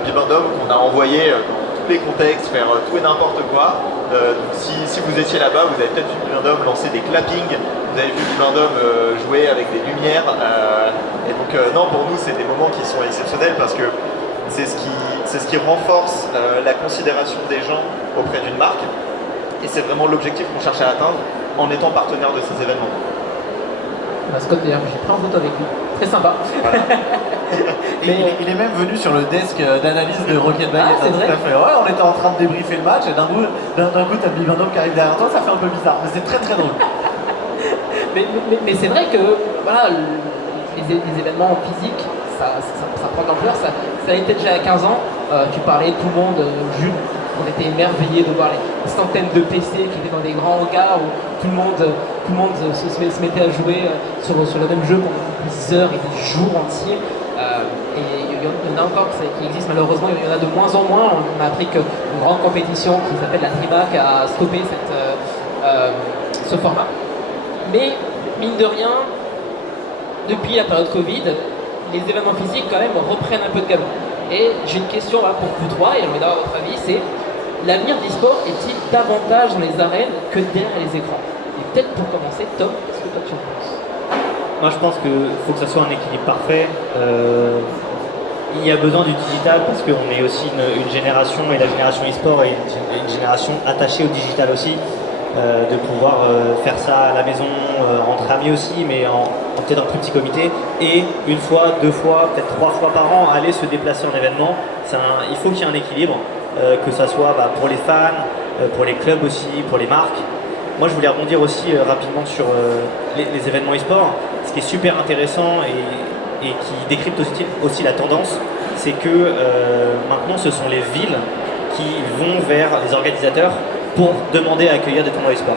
Bibendum qu'on a envoyé dans tous les contextes, faire tout et n'importe quoi. Donc si vous étiez là-bas, vous avez peut-être vu Bibendum lancer des clappings, vous avez vu Bibendum jouer avec des lumières. Et donc non, pour nous c'est des moments qui sont exceptionnels parce que c'est ce qui renforce la considération des gens auprès d'une marque. Et c'est vraiment l'objectif qu'on cherche à atteindre en étant partenaire de ces événements. Scott, d'ailleurs, j'ai pris en photo avec lui. Très sympa. Voilà. Il est même venu sur le desk d'analyse de Rocket Bag. C'est vrai. Tout à fait. Ouais, on était en train de débriefer le match et d'un coup, t'as Bibendum qui arrive derrière toi, ça fait un peu bizarre, mais c'est très très drôle. mais c'est vrai que voilà, les événements physiques, ça prend de l'ampleur. Ça a été déjà à 15 ans. Tu parlais, tout le monde, Jules, on était émerveillés de voir les centaines de PC qui étaient dans des grands hangars où tout le monde se mettait à jouer sur le même jeu pendant des heures et des jours entiers. Et il y en a encore qui existent malheureusement, il y en a de moins en moins. On a appris qu'une grande compétition qui s'appelle la DreamHack a stoppé ce format. Mais mine de rien, depuis la période Covid, les événements physiques quand même reprennent un peu de galon. Et j'ai une question là, pour vous trois, et j'aimerais avoir votre avis, c'est l'avenir de l'e-sport est-il davantage dans les arènes que derrière les écrans? Et peut-être pour commencer, Tom, qu'est-ce que toi tu en penses? Moi, je pense qu'il faut que ça soit un équilibre parfait. Il y a besoin du digital parce qu'on est aussi une génération, et la génération e-sport est une génération attachée au digital aussi. De pouvoir faire ça à la maison, entre amis aussi, mais peut-être en plus petit comité, et une fois, deux fois, peut-être 3 fois par an, aller se déplacer en événement. Il faut qu'il y ait un équilibre, que ça soit pour les fans, pour les clubs aussi, pour les marques. Moi, je voulais rebondir aussi rapidement sur les événements e-sport. Ce qui est super intéressant et qui décrypte aussi la tendance, c'est que maintenant, ce sont les villes qui vont vers les organisateurs pour demander à accueillir des tournois e-sport.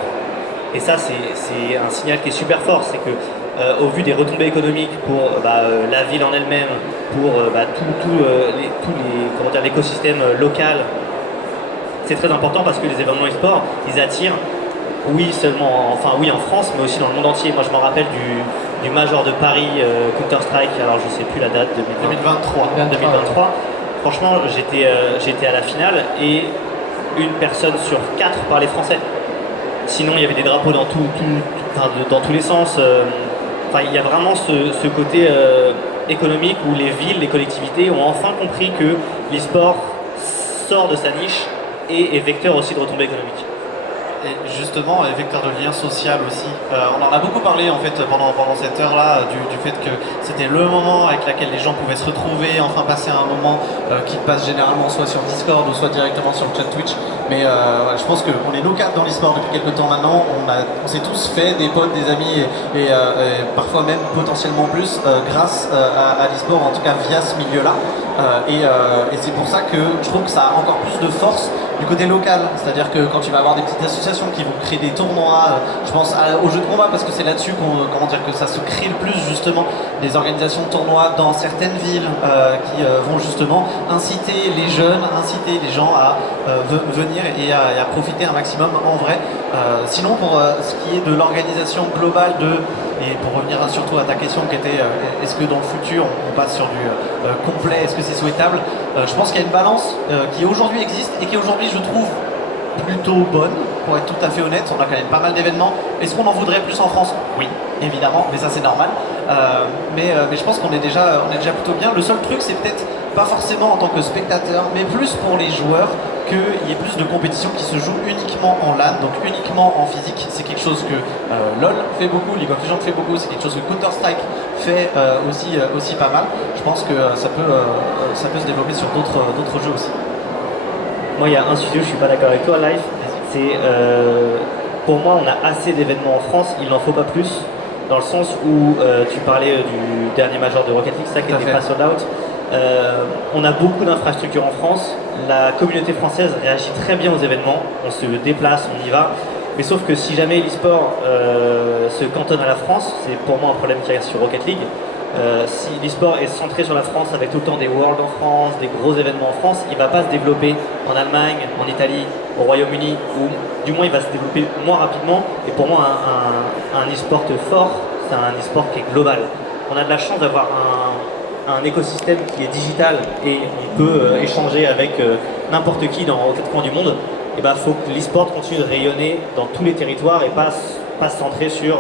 Et ça, c'est un signal qui est super fort, c'est que au vu des retombées économiques pour la ville en elle-même, pour l'écosystème local, c'est très important parce que les événements e-sport, ils attirent, oui en France, mais aussi dans le monde entier. Moi, je me rappelle du Major de Paris Counter-Strike, alors je sais plus la date, 2023. Franchement, j'étais à la finale et une personne sur 4 parlait français. Sinon, il y avait des drapeaux dans tous les sens. Il y a vraiment ce côté économique où les villes, les collectivités ont enfin compris que l'e-sport sort de sa niche et est vecteur aussi de retombées économiques. Et justement, vecteur de lien social aussi. On en a beaucoup parlé en fait pendant cette heure-là du fait que c'était le moment avec lequel les gens pouvaient se retrouver, enfin passer un moment qui passe généralement soit sur Discord ou soit directement sur le chat Twitch. Mais je pense qu'on est nos quatre dans l'e-sport depuis quelques temps maintenant. On s'est tous fait des potes, des amis et parfois même potentiellement plus grâce à l'e-sport, en tout cas via ce milieu-là. Et c'est pour ça que je trouve que ça a encore plus de force du côté local, c'est-à-dire que quand tu vas avoir des petites associations qui vont créer des tournois, je pense aux jeux de combat parce que c'est là-dessus que ça se crée le plus justement, des organisations de tournois dans certaines villes qui vont justement inciter les jeunes, inciter les gens à venir et à profiter un maximum en vrai. Sinon pour ce qui est de l'organisation globale et pour revenir surtout à ta question qui était est-ce que dans le futur on passe sur du complet, est-ce que c'est souhaitable, je pense qu'il y a une balance qui aujourd'hui existe et qui aujourd'hui je trouve plutôt bonne, pour être tout à fait honnête. On a quand même pas mal d'événements. Est-ce qu'on en voudrait plus en France? Oui, évidemment, mais ça c'est normal. Mais je pense qu'on est déjà plutôt bien. Le seul truc c'est peut-être pas forcément en tant que spectateur, mais plus pour les joueurs, qu'il y ait plus de compétitions qui se jouent uniquement en LAN, donc uniquement en physique. C'est quelque chose que LoL fait beaucoup, League of Legends fait beaucoup, c'est quelque chose que Counter-Strike fait aussi pas mal. Je pense que ça peut se développer sur d'autres jeux aussi. Moi, il y a un sujet où je suis pas d'accord avec toi, Life. C'est pour moi, on a assez d'événements en France, il n'en faut pas plus. Dans le sens où tu parlais du dernier major de Rocket League, ça qui n'était pas sold out. On a beaucoup d'infrastructures en France. La communauté française réagit très bien aux événements. On se déplace, on y va. Mais sauf que si jamais l'e-sport se cantonne à la France, c'est pour moi un problème qui reste sur Rocket League. Si l'e-sport est centré sur la France avec tout le temps des Worlds en France, des gros événements en France, il ne va pas se développer en Allemagne, en Italie, au Royaume-Uni, ou du moins il va se développer moins rapidement. Et pour moi, un e-sport fort, c'est un e-sport qui est global. On a de la chance d'avoir un écosystème qui est digital et on peut échanger avec n'importe qui dans quatre coins du monde. Et faut que l'e-sport continue de rayonner dans tous les territoires et pas se centrer sur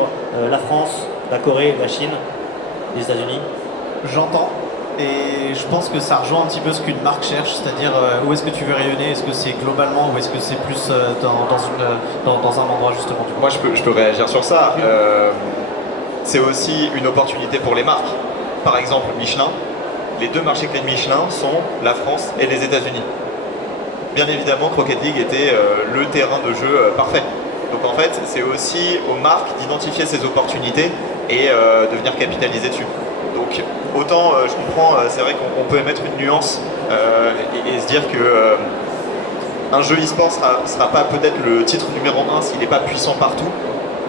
la France, la Corée, la Chine, les États-Unis. J'entends. Et je pense que ça rejoint un petit peu ce qu'une marque cherche, c'est-à-dire où est-ce que tu veux rayonner, est-ce que c'est globalement ou est-ce que c'est plus dans un endroit justement du coup. Moi je peux réagir sur ça. C'est aussi une opportunité pour les marques. Par exemple Michelin, les deux marchés clés de Michelin sont la France et les États-Unis. Bien évidemment que Rocket League était le terrain de jeu parfait. Donc en fait c'est aussi aux marques d'identifier ces opportunités et de venir capitaliser dessus. Donc autant je comprends, c'est vrai qu'on peut émettre une nuance et se dire que un jeu e-sport sera pas peut-être le titre numéro 1 s'il n'est pas puissant partout.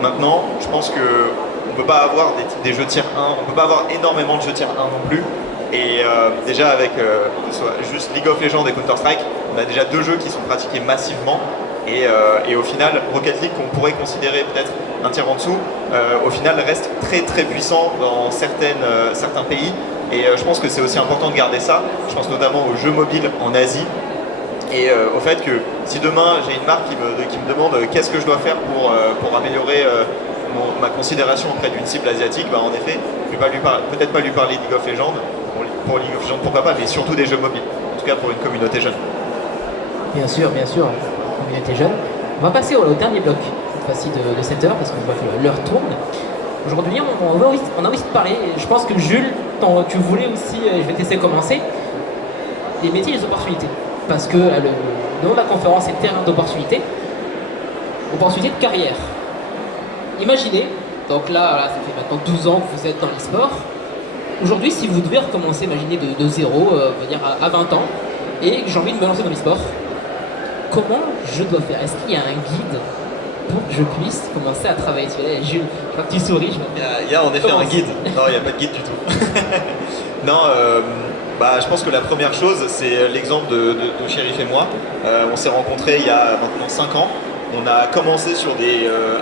Maintenant, je pense qu'on ne peut pas avoir des jeux tier 1, on ne peut pas avoir énormément de jeux tier 1 non plus. Et déjà avec soit juste League of Legends et Counter-Strike, on a déjà 2 jeux qui sont pratiqués massivement. Et au final, Rocket League, qu'on pourrait considérer peut-être un tiers en dessous, au final reste très très puissant dans certains pays. Et je pense que c'est aussi important de garder ça. Je pense notamment aux jeux mobiles en Asie. Et au fait que si demain j'ai une marque qui me demande qu'est-ce que je dois faire pour améliorer ma considération auprès d'une cible asiatique, bah en effet, je ne vais peut-être pas lui parler League of Legends. Pour League of Legends, pourquoi pas, mais surtout des jeux mobiles. En tout cas pour une communauté jeune. Bien sûr, communauté jeune. On va passer au dernier bloc, cette fois-ci de cette heure, parce qu'on voit que l'heure tourne. Aujourd'hui, on a envie de parler, je pense que Jules, tu voulais aussi, je vais te laisser commencer, les métiers et les opportunités. Parce que le nom de la conférence est terrain d'opportunités, opportunités de carrière. Imaginez, donc là, ça fait maintenant 12 ans que vous êtes dans l'e-sport. Aujourd'hui, si vous devez recommencer, imaginez de zéro, on va dire à 20 ans, et que j'ai envie de me lancer dans l'e-sport, comment je dois faire? Est-ce qu'il y a un guide pour que je puisse commencer à travailler? Tu vois, Jules, quand tu souris, Il y a en effet un guide. Non, il n'y a pas de guide du tout. Non, je pense que la première chose, c'est l'exemple de Shérif et moi. On s'est rencontrés il y a maintenant 5 ans. On a commencé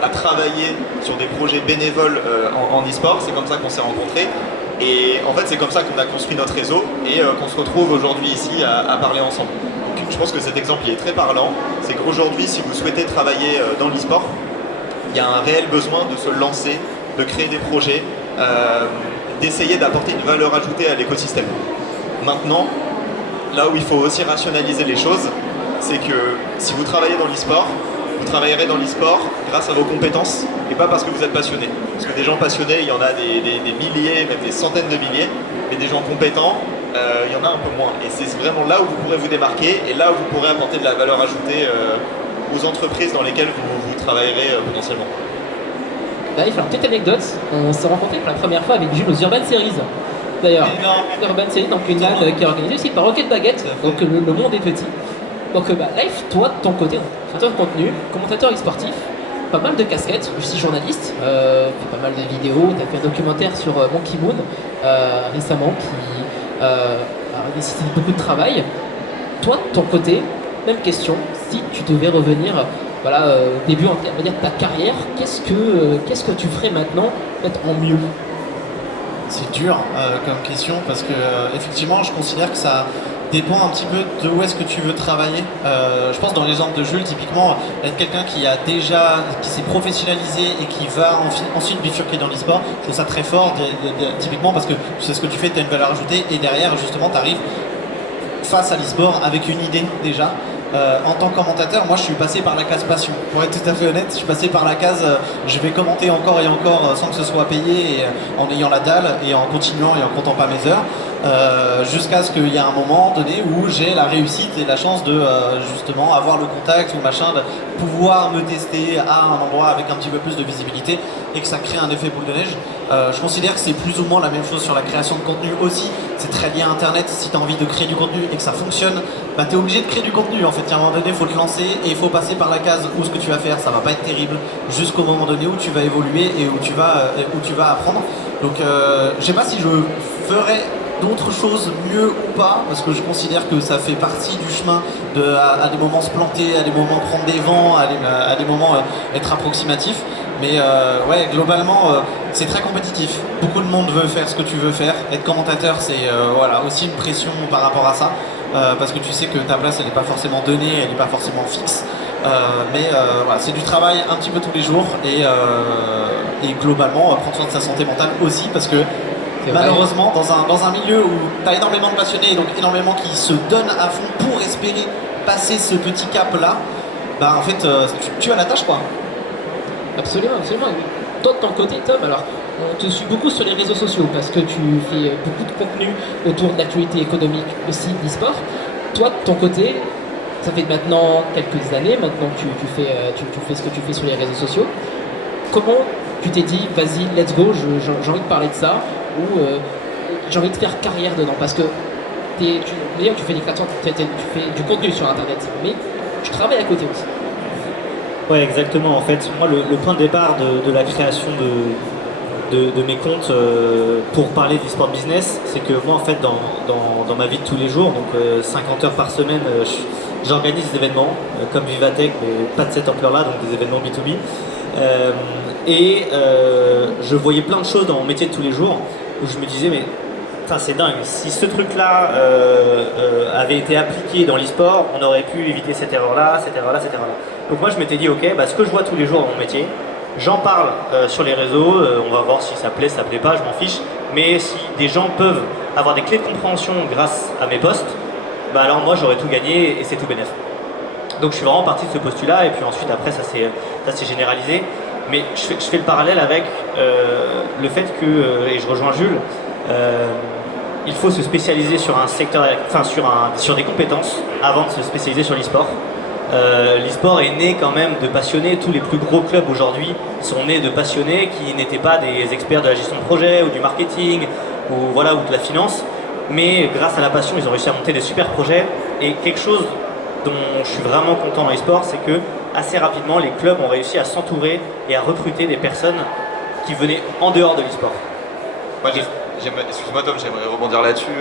à travailler sur des projets bénévoles en e-sport. C'est comme ça qu'on s'est rencontrés. Et en fait, c'est comme ça qu'on a construit notre réseau et qu'on se retrouve aujourd'hui ici à parler ensemble. Donc, je pense que cet exemple il est très parlant. C'est qu'aujourd'hui, si vous souhaitez travailler dans l'e-sport, il y a un réel besoin de se lancer, de créer des projets, d'essayer d'apporter une valeur ajoutée à l'écosystème. Maintenant, là où il faut aussi rationaliser les choses, c'est que si vous travaillez dans l'e-sport, vous travaillerez dans l'e-sport grâce à vos compétences et pas parce que vous êtes passionné. Parce que des gens passionnés, il y en a des milliers, même des centaines de milliers, mais des gens compétents, il y en a un peu moins. Et c'est vraiment là où vous pourrez vous démarquer et là où vous pourrez apporter de la valeur ajoutée aux entreprises dans lesquelles vous travaillerez potentiellement. Là, il fait une petite anecdote. On s'est rencontrés pour la première fois avec Jules aux Urban Series. D'ailleurs, Urban Series, donc une LAN qui est organisée aussi par Rocket Baguette, donc le monde est petit. Donc Life, toi de ton côté, créateur de contenu, commentateur e-sportif, pas mal de casquettes, aussi journaliste, fait pas mal de vidéos, tu as fait un documentaire sur Monkey Moon récemment qui a nécessité beaucoup de travail. Toi de ton côté, même question, si tu devais revenir au début on va dire, de ta carrière, qu'est-ce que tu ferais maintenant peut-être en mieux? C'est dur comme question parce que effectivement je considère que ça dépend un petit peu de où est-ce que tu veux travailler. Je pense dans l'exemple de Jules, typiquement, être quelqu'un qui s'est professionnalisé et qui va ensuite bifurquer dans l'e-sport, je trouve ça très fort, typiquement parce que tu sais ce que tu fais, tu as une valeur ajoutée et derrière justement tu arrives face à l'e-sport avec une idée déjà. En tant que commentateur, moi je suis passé par la case passion. Pour être tout à fait honnête, je suis passé par la case je vais commenter encore et encore sans que ce soit payé et en ayant la dalle et en continuant et en comptant pas mes heures. Jusqu'à ce qu'il y ait un moment donné où j'ai la réussite et la chance de justement avoir le contact ou machin, de pouvoir me tester à un endroit avec un petit peu plus de visibilité et que ça crée un effet boule de neige. Je considère que c'est plus ou moins la même chose sur la création de contenu aussi. C'est très lié à internet. Si tu as envie de créer du contenu et que ça fonctionne, bah, tu es obligé de créer du contenu en fait. À un moment donné, il faut te lancer et il faut passer par la case où ce que tu vas faire, ça va pas être terrible, jusqu'au moment donné où tu vas évoluer et où tu vas apprendre. Donc je sais pas si je ferais d'autres choses mieux ou pas, parce que je considère que ça fait partie du chemin à des moments se planter, à des moments prendre des vents, à des moments être approximatif. Mais ouais, globalement, c'est très compétitif. Beaucoup de monde veut faire ce que tu veux faire. Être commentateur, c'est aussi une pression par rapport à ça, parce que tu sais que ta place, elle n'est pas forcément donnée, elle n'est pas forcément fixe. C'est du travail un petit peu tous les jours et globalement, prendre soin de sa santé mentale aussi, parce que malheureusement, dans un milieu où tu as énormément de passionnés et donc énormément qui se donnent à fond pour espérer passer ce petit cap-là, bah en fait, tu as la tâche quoi. Absolument, absolument. Toi de ton côté, Tom, alors on te suit beaucoup sur les réseaux sociaux parce que tu fais beaucoup de contenu autour de l'actualité économique aussi de l'e-sport. Toi de ton côté, ça fait maintenant quelques années, maintenant tu fais ce que tu fais sur les réseaux sociaux. Comment tu t'es dit, vas-y, let's go, j'ai envie de parler de ça, ou j'ai envie de faire carrière dedans, parce que tu fais des créations, tu fais du contenu sur internet, mais tu travailles à côté aussi. Ouais, exactement. En fait, moi, le point de départ de la création de mes comptes pour parler de l'e-sport business, c'est que moi en fait dans ma vie de tous les jours, donc 50 heures par semaine, j'organise des événements comme Vivatech, mais pas de cette ampleur-là, donc des événements B2B. Je voyais plein de choses dans mon métier de tous les jours où je me disais mais putain, c'est dingue, si ce truc-là avait été appliqué dans l'e-sport, on aurait pu éviter cette erreur-là, cette erreur-là, cette erreur-là. Donc moi je m'étais dit ok, ce que je vois tous les jours dans mon métier, j'en parle sur les réseaux, on va voir si ça plaît pas, je m'en fiche. Mais si des gens peuvent avoir des clés de compréhension grâce à mes posts, alors moi j'aurais tout gagné et c'est tout bénef. Donc je suis vraiment parti de ce postulat et puis ensuite après ça s'est généralisé. Mais je fais le parallèle avec le fait que, et je rejoins Jules, il faut se spécialiser sur un secteur, enfin sur des compétences avant de se spécialiser sur l'e-sport. L'e-sport est né quand même de passionnés. Tous les plus gros clubs aujourd'hui sont nés de passionnés qui n'étaient pas des experts de la gestion de projet ou du marketing ou de la finance, mais grâce à la passion ils ont réussi à monter des super projets. Et quelque chose dont je suis vraiment content dans l'e-sport, c'est que assez rapidement les clubs ont réussi à s'entourer et à recruter des personnes qui venaient en dehors de l'e-sport. Excuse-moi Tom, j'aimerais rebondir là-dessus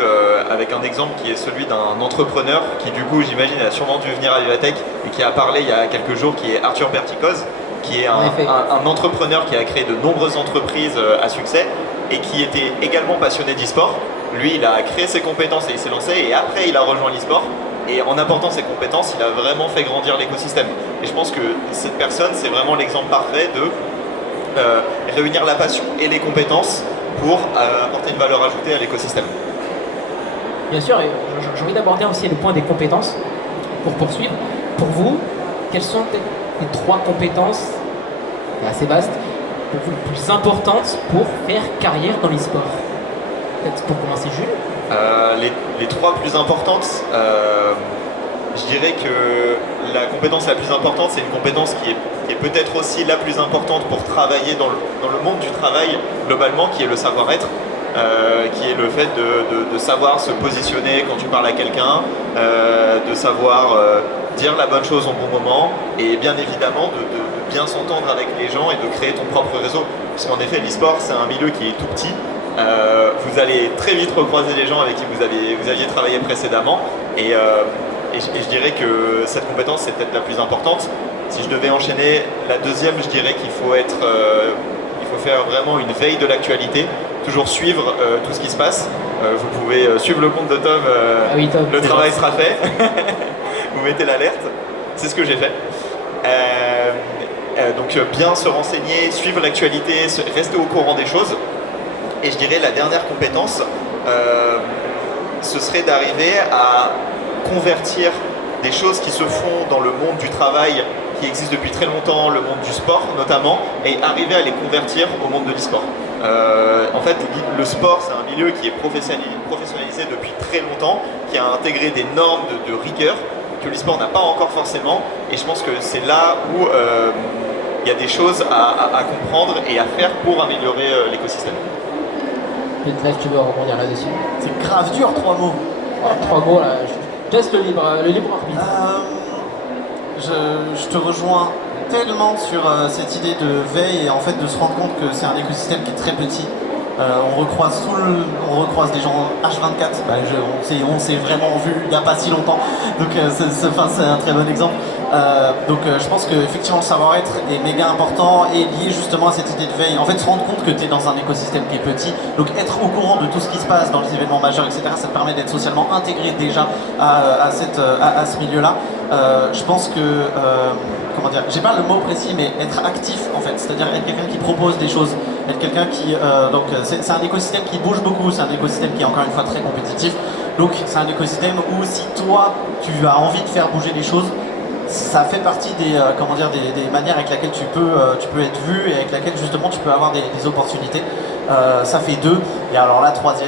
avec un exemple qui est celui d'un entrepreneur qui du coup j'imagine a sûrement dû venir à Vivatech et qui a parlé il y a quelques jours, qui est Arthur Berticoz, qui est un entrepreneur qui a créé de nombreuses entreprises à succès et qui était également passionné d'e-sport. Lui il a créé ses compétences et il s'est lancé et après il a rejoint l'e-sport. Et en apportant ses compétences, il a vraiment fait grandir l'écosystème. Et je pense que cette personne, c'est vraiment l'exemple parfait de réunir la passion et les compétences pour apporter une valeur ajoutée à l'écosystème. Bien sûr, et j'ai envie d'aborder aussi le point des compétences pour poursuivre. Pour vous, quelles sont les 3 compétences assez vastes, pour vous, les plus importantes pour faire carrière dans l'e-sport? Peut-être pour commencer, Jules. Les 3 plus importantes, je dirais que la compétence la plus importante, c'est une compétence qui est peut-être aussi la plus importante pour travailler dans le monde du travail globalement, qui est le savoir-être, qui est le fait de savoir se positionner quand tu parles à quelqu'un, de savoir dire la bonne chose au bon moment et bien évidemment de bien s'entendre avec les gens et de créer ton propre réseau. Parce qu'en effet, l'e-sport, c'est un milieu qui est tout petit. Vous allez très vite recroiser les gens avec qui vous aviez travaillé précédemment et je dirais que cette compétence c'est peut-être la plus importante. Si je devais enchaîner, la deuxième, je dirais qu'il faut faire vraiment une veille de l'actualité, toujours suivre tout ce qui se passe. Vous pouvez suivre le compte de Tom, Tom, le travail sera fait, vous mettez l'alerte, c'est ce que j'ai fait. Donc bien se renseigner, suivre l'actualité, rester au courant des choses. Et je dirais la dernière compétence, ce serait d'arriver à convertir des choses qui se font dans le monde du travail, qui existe depuis très longtemps, le monde du sport notamment, et arriver à les convertir au monde de l'e-sport. En fait, le sport, c'est un milieu qui est professionnalisé depuis très longtemps, qui a intégré des normes de rigueur que l'e-sport n'a pas encore forcément, et je pense que c'est là où il y a des choses à comprendre et à faire pour améliorer l'écosystème. Peut-être tu veux rebondir là-dessus. C'est grave dur, 3 mots. 3 mots, là, je laisse le libre arbitre. Je te rejoins tellement sur cette idée de veille et en fait de se rendre compte que c'est un écosystème qui est très petit. On recroise des gens H24, on s'est vraiment vu il n'y a pas si longtemps, donc c'est un très bon exemple. Je pense qu'effectivement le savoir-être est méga important et lié justement à cette idée de veille. En fait, se rendre compte que tu es dans un écosystème qui est petit, donc être au courant de tout ce qui se passe dans les événements majeurs, etc., ça te permet d'être socialement intégré déjà à ce milieu-là. Je pense que, j'ai pas le mot précis, mais être actif en fait, c'est-à-dire être quelqu'un qui propose des choses, être quelqu'un qui... c'est un écosystème qui bouge beaucoup, c'est un écosystème qui est encore une fois très compétitif, donc c'est un écosystème où si toi tu as envie de faire bouger les choses, ça fait partie des manières avec lesquelles tu peux être vu et avec lesquelles justement tu peux avoir des opportunités. Ça fait 2, et alors la 3e...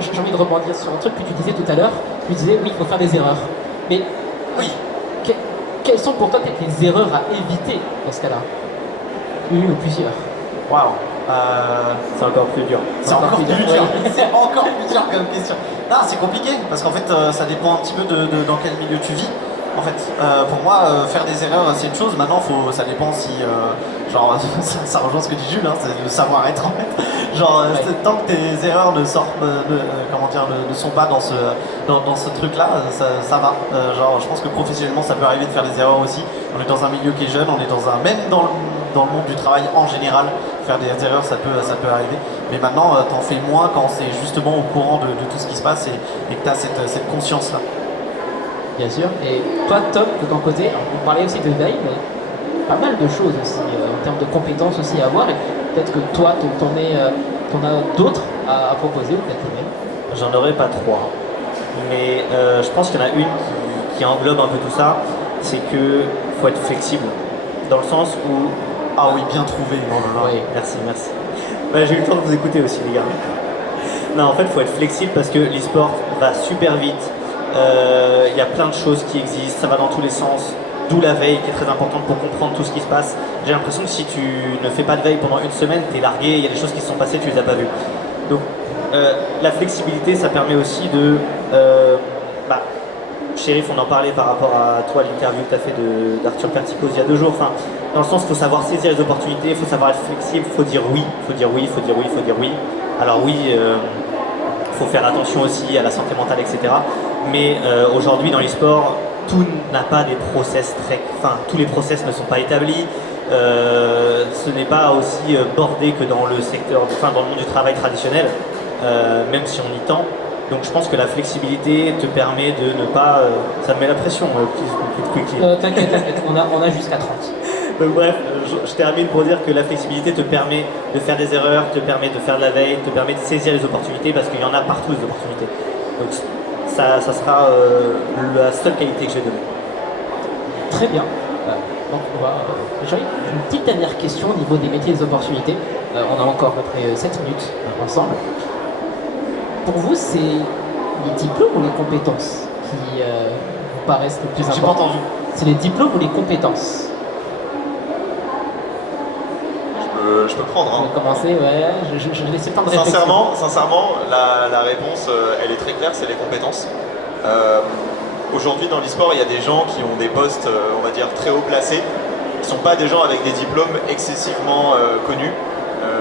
J'ai envie de rebondir sur un truc que tu disais tout à l'heure. Tu disais oui, il faut faire des erreurs. Mais oui. Quelles sont pour toi peut-être les erreurs à éviter dans ce cas-là? Une ou plusieurs? Waouh. C'est encore plus dur. C'est encore plus dur. C'est encore plus dur comme question. Non, c'est compliqué parce qu'en fait, ça dépend un petit peu dans quel milieu tu vis. En fait, pour moi, faire des erreurs, c'est une chose. Maintenant, ça dépend si Genre, ça rejoint ce que dit Jules, hein, c'est le savoir-être en fait. Genre, tant que tes erreurs ne sortent, ne sont pas dans ce truc-là, ça va. Genre, je pense que professionnellement, ça peut arriver de faire des erreurs aussi. On est dans un milieu qui est jeune, on est même dans le monde du travail en général, faire des erreurs, ça peut arriver. Mais maintenant, t'en fais moins quand c'est justement au courant de tout ce qui se passe et que t'as cette conscience-là. Bien sûr. Et toi, Tom, de ton côté, alors, on parlait aussi de veille, mais pas mal de choses aussi en termes de compétences aussi à avoir. Et peut-être que toi, t'en as d'autres à proposer, ou peut-être les mêmes. J'en aurais pas trois. Mais je pense qu'il y en a une qui englobe un peu tout ça, c'est que faut être flexible. Dans le sens où... Ah oui, bien trouvé. Oh là là. Oui, merci. Ouais, j'ai eu le temps de vous écouter aussi, les gars. Non, en fait, il faut être flexible parce que l'e-sport va super vite. Il y a plein de choses qui existent, ça va dans tous les sens. D'où la veille qui est très importante pour comprendre tout ce qui se passe. J'ai l'impression que si tu ne fais pas de veille pendant une semaine, t'es largué, il y a des choses qui se sont passées, tu les as pas vues. Donc la flexibilité, ça permet aussi de... Chérif, on en parlait par rapport à toi, l'interview que tu as fait d'Arthur Perticos il y a 2 jours. Enfin, dans le sens, il faut savoir saisir les opportunités, il faut savoir être flexible, il faut dire oui, il faut dire oui. Alors oui, il faut faire attention aussi à la santé mentale, etc. Mais aujourd'hui, dans l'e-sport, tout n'a pas des process tous les process ne sont pas établis. Ce n'est pas aussi bordé que dans le secteur, dans le monde du travail traditionnel, même si on y tend. Donc je pense que la flexibilité te permet de ne pas... ça me met la pression, T'inquiète, on a jusqu'à 30. Donc bref, je termine pour dire que la flexibilité te permet de faire des erreurs, te permet de faire de la veille, te permet de saisir les opportunités parce qu'il y en a partout des opportunités. Donc ça sera la seule qualité que je vais donner. Très bien. Donc j'ai une petite dernière question au niveau des métiers et des opportunités. On a encore à peu près 7 minutes ensemble. Pour vous, c'est les diplômes ou les compétences qui vous paraissent les plus importantes? J'ai pas entendu. C'est les diplômes ou les compétences? Je peux prendre. On va commencer, ouais. Je vais laisser le temps de réflexion. Sincèrement, la réponse, elle est très claire, c'est les compétences. Aujourd'hui, dans l'e-sport, il y a des gens qui ont des postes, on va dire, très haut placés. Ils ne sont pas des gens avec des diplômes excessivement connus.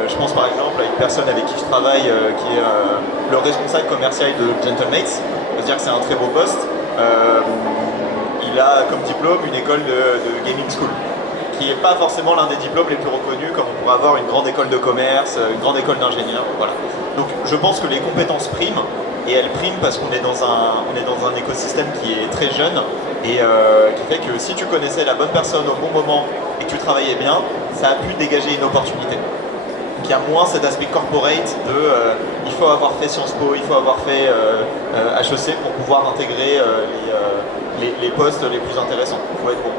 Je pense par exemple à une personne avec qui je travaille qui est le responsable commercial de Gentlemates. On va dire que c'est un très beau poste. Il a comme diplôme une école de gaming school, qui n'est pas forcément l'un des diplômes les plus reconnus comme on pourrait avoir une grande école de commerce, une grande école d'ingénieur. Voilà. Donc je pense que les compétences priment, et elles priment parce qu'on est dans un écosystème qui est très jeune et qui fait que si tu connaissais la bonne personne au bon moment et que tu travaillais bien, ça a pu dégager une opportunité. Donc il y a moins cet aspect corporate il faut avoir fait Sciences Po, il faut avoir fait HEC pour pouvoir intégrer les postes les plus intéressants. Il faut être bon.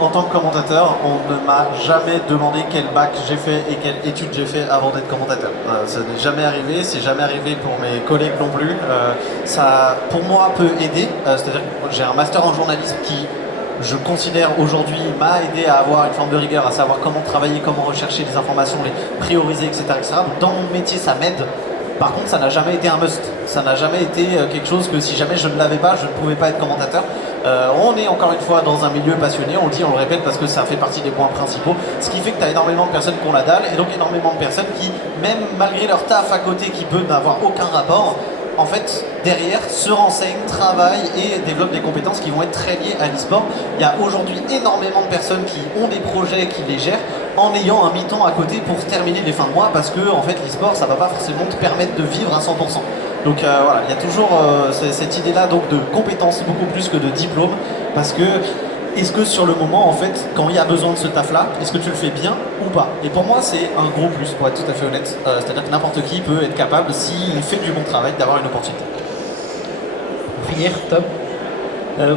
En tant que commentateur, on ne m'a jamais demandé quel bac j'ai fait et quelle étude j'ai fait avant d'être commentateur. Ça n'est jamais arrivé, c'est jamais arrivé pour mes collègues non plus. Ça, pour moi, peut aider. C'est-à-dire que j'ai un master en journalisme qui, je considère aujourd'hui, m'a aidé à avoir une forme de rigueur, à savoir comment travailler, comment rechercher des informations, les prioriser, etc. Donc dans mon métier, ça m'aide. Par contre, ça n'a jamais été un must. Ça n'a jamais été quelque chose que si jamais je ne l'avais pas, je ne pouvais pas être commentateur. On est encore une fois dans un milieu passionné, on le dit, on le répète parce que ça fait partie des points principaux. Ce qui fait que tu as énormément de personnes qui ont la dalle et donc énormément de personnes qui, même malgré leur taf à côté qui peut n'avoir aucun rapport, en fait, derrière, se renseignent, travaillent et développent des compétences qui vont être très liées à l'e-sport. Il y a aujourd'hui énormément de personnes qui ont des projets, qui les gèrent, en ayant un mi-temps à côté pour terminer les fins de mois, parce que en fait, l'e-sport, ça va pas forcément te permettre de vivre à 100%. Donc voilà, il y a toujours cette idée-là donc de compétences beaucoup plus que de diplôme, parce que est-ce que sur le moment, en fait, quand il y a besoin de ce taf-là, est-ce que tu le fais bien ou pas? Et pour moi, c'est un gros plus, pour être tout à fait honnête. C'est-à-dire que n'importe qui peut être capable, s'il fait du bon travail, d'avoir une opportunité. Pour finir, Tom.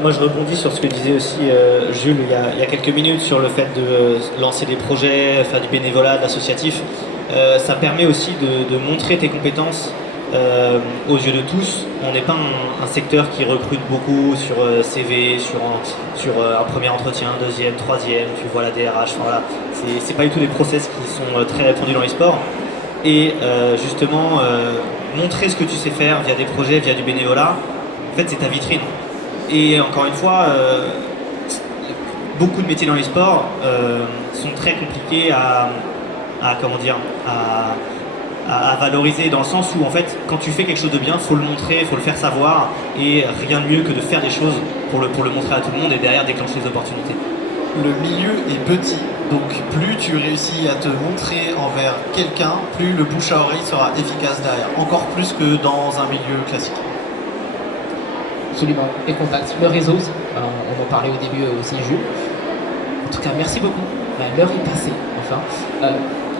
Moi, je rebondis sur ce que disait aussi Jules il y a quelques minutes sur le fait de lancer des projets, faire du bénévolat, de l'associatif. Ça permet aussi de montrer tes compétences aux yeux de tous. On n'est pas un secteur qui recrute beaucoup sur CV, sur un premier entretien, deuxième, troisième, tu vois la DRH, voilà. C'est pas du tout des process qui sont très répandus dans les sports. Et justement, montrer ce que tu sais faire via des projets, via du bénévolat, en fait c'est ta vitrine. Et encore une fois, beaucoup de métiers dans les sports sont très compliqués comment dire, à valoriser, dans le sens où en fait quand tu fais quelque chose de bien, faut le montrer, faut le faire savoir, et rien de mieux que de faire des choses pour le montrer à tout le monde et derrière déclencher les opportunités. Le milieu est petit, donc plus tu réussis à te montrer envers quelqu'un, plus le bouche à oreille sera efficace derrière, encore plus que dans un milieu classique. Absolument, les contacts, le réseau aussi. On en parlait au début aussi, Jules. En tout cas, merci beaucoup. L'heure est passée, enfin.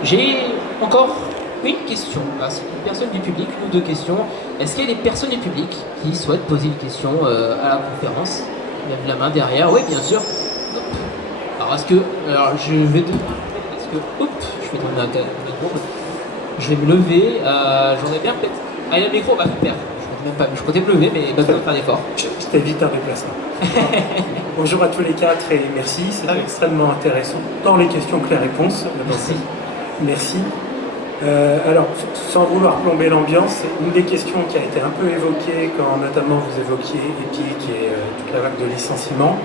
J'ai encore une question. Une personne du public, une ou deux questions. Est-ce qu'il y a des personnes du public qui souhaitent poser une question à la conférence? Lève la main derrière. Oui, bien sûr. Hop. Alors, je vais je vais donner un micro. Je vais me lever. J'en ai bien peut-être. Ah, il y a le micro, super. Je comptais me lever, mais besoin de faire l'effort. Je t'évite un déplacement. Bonjour à tous les quatre et merci, c'était extrêmement intéressant dans les questions que les réponses. Merci. Merci. Alors, sans vouloir plomber l'ambiance, une des questions qui a été un peu évoquée quand notamment vous évoquiez Epic et toute la vague de licenciements,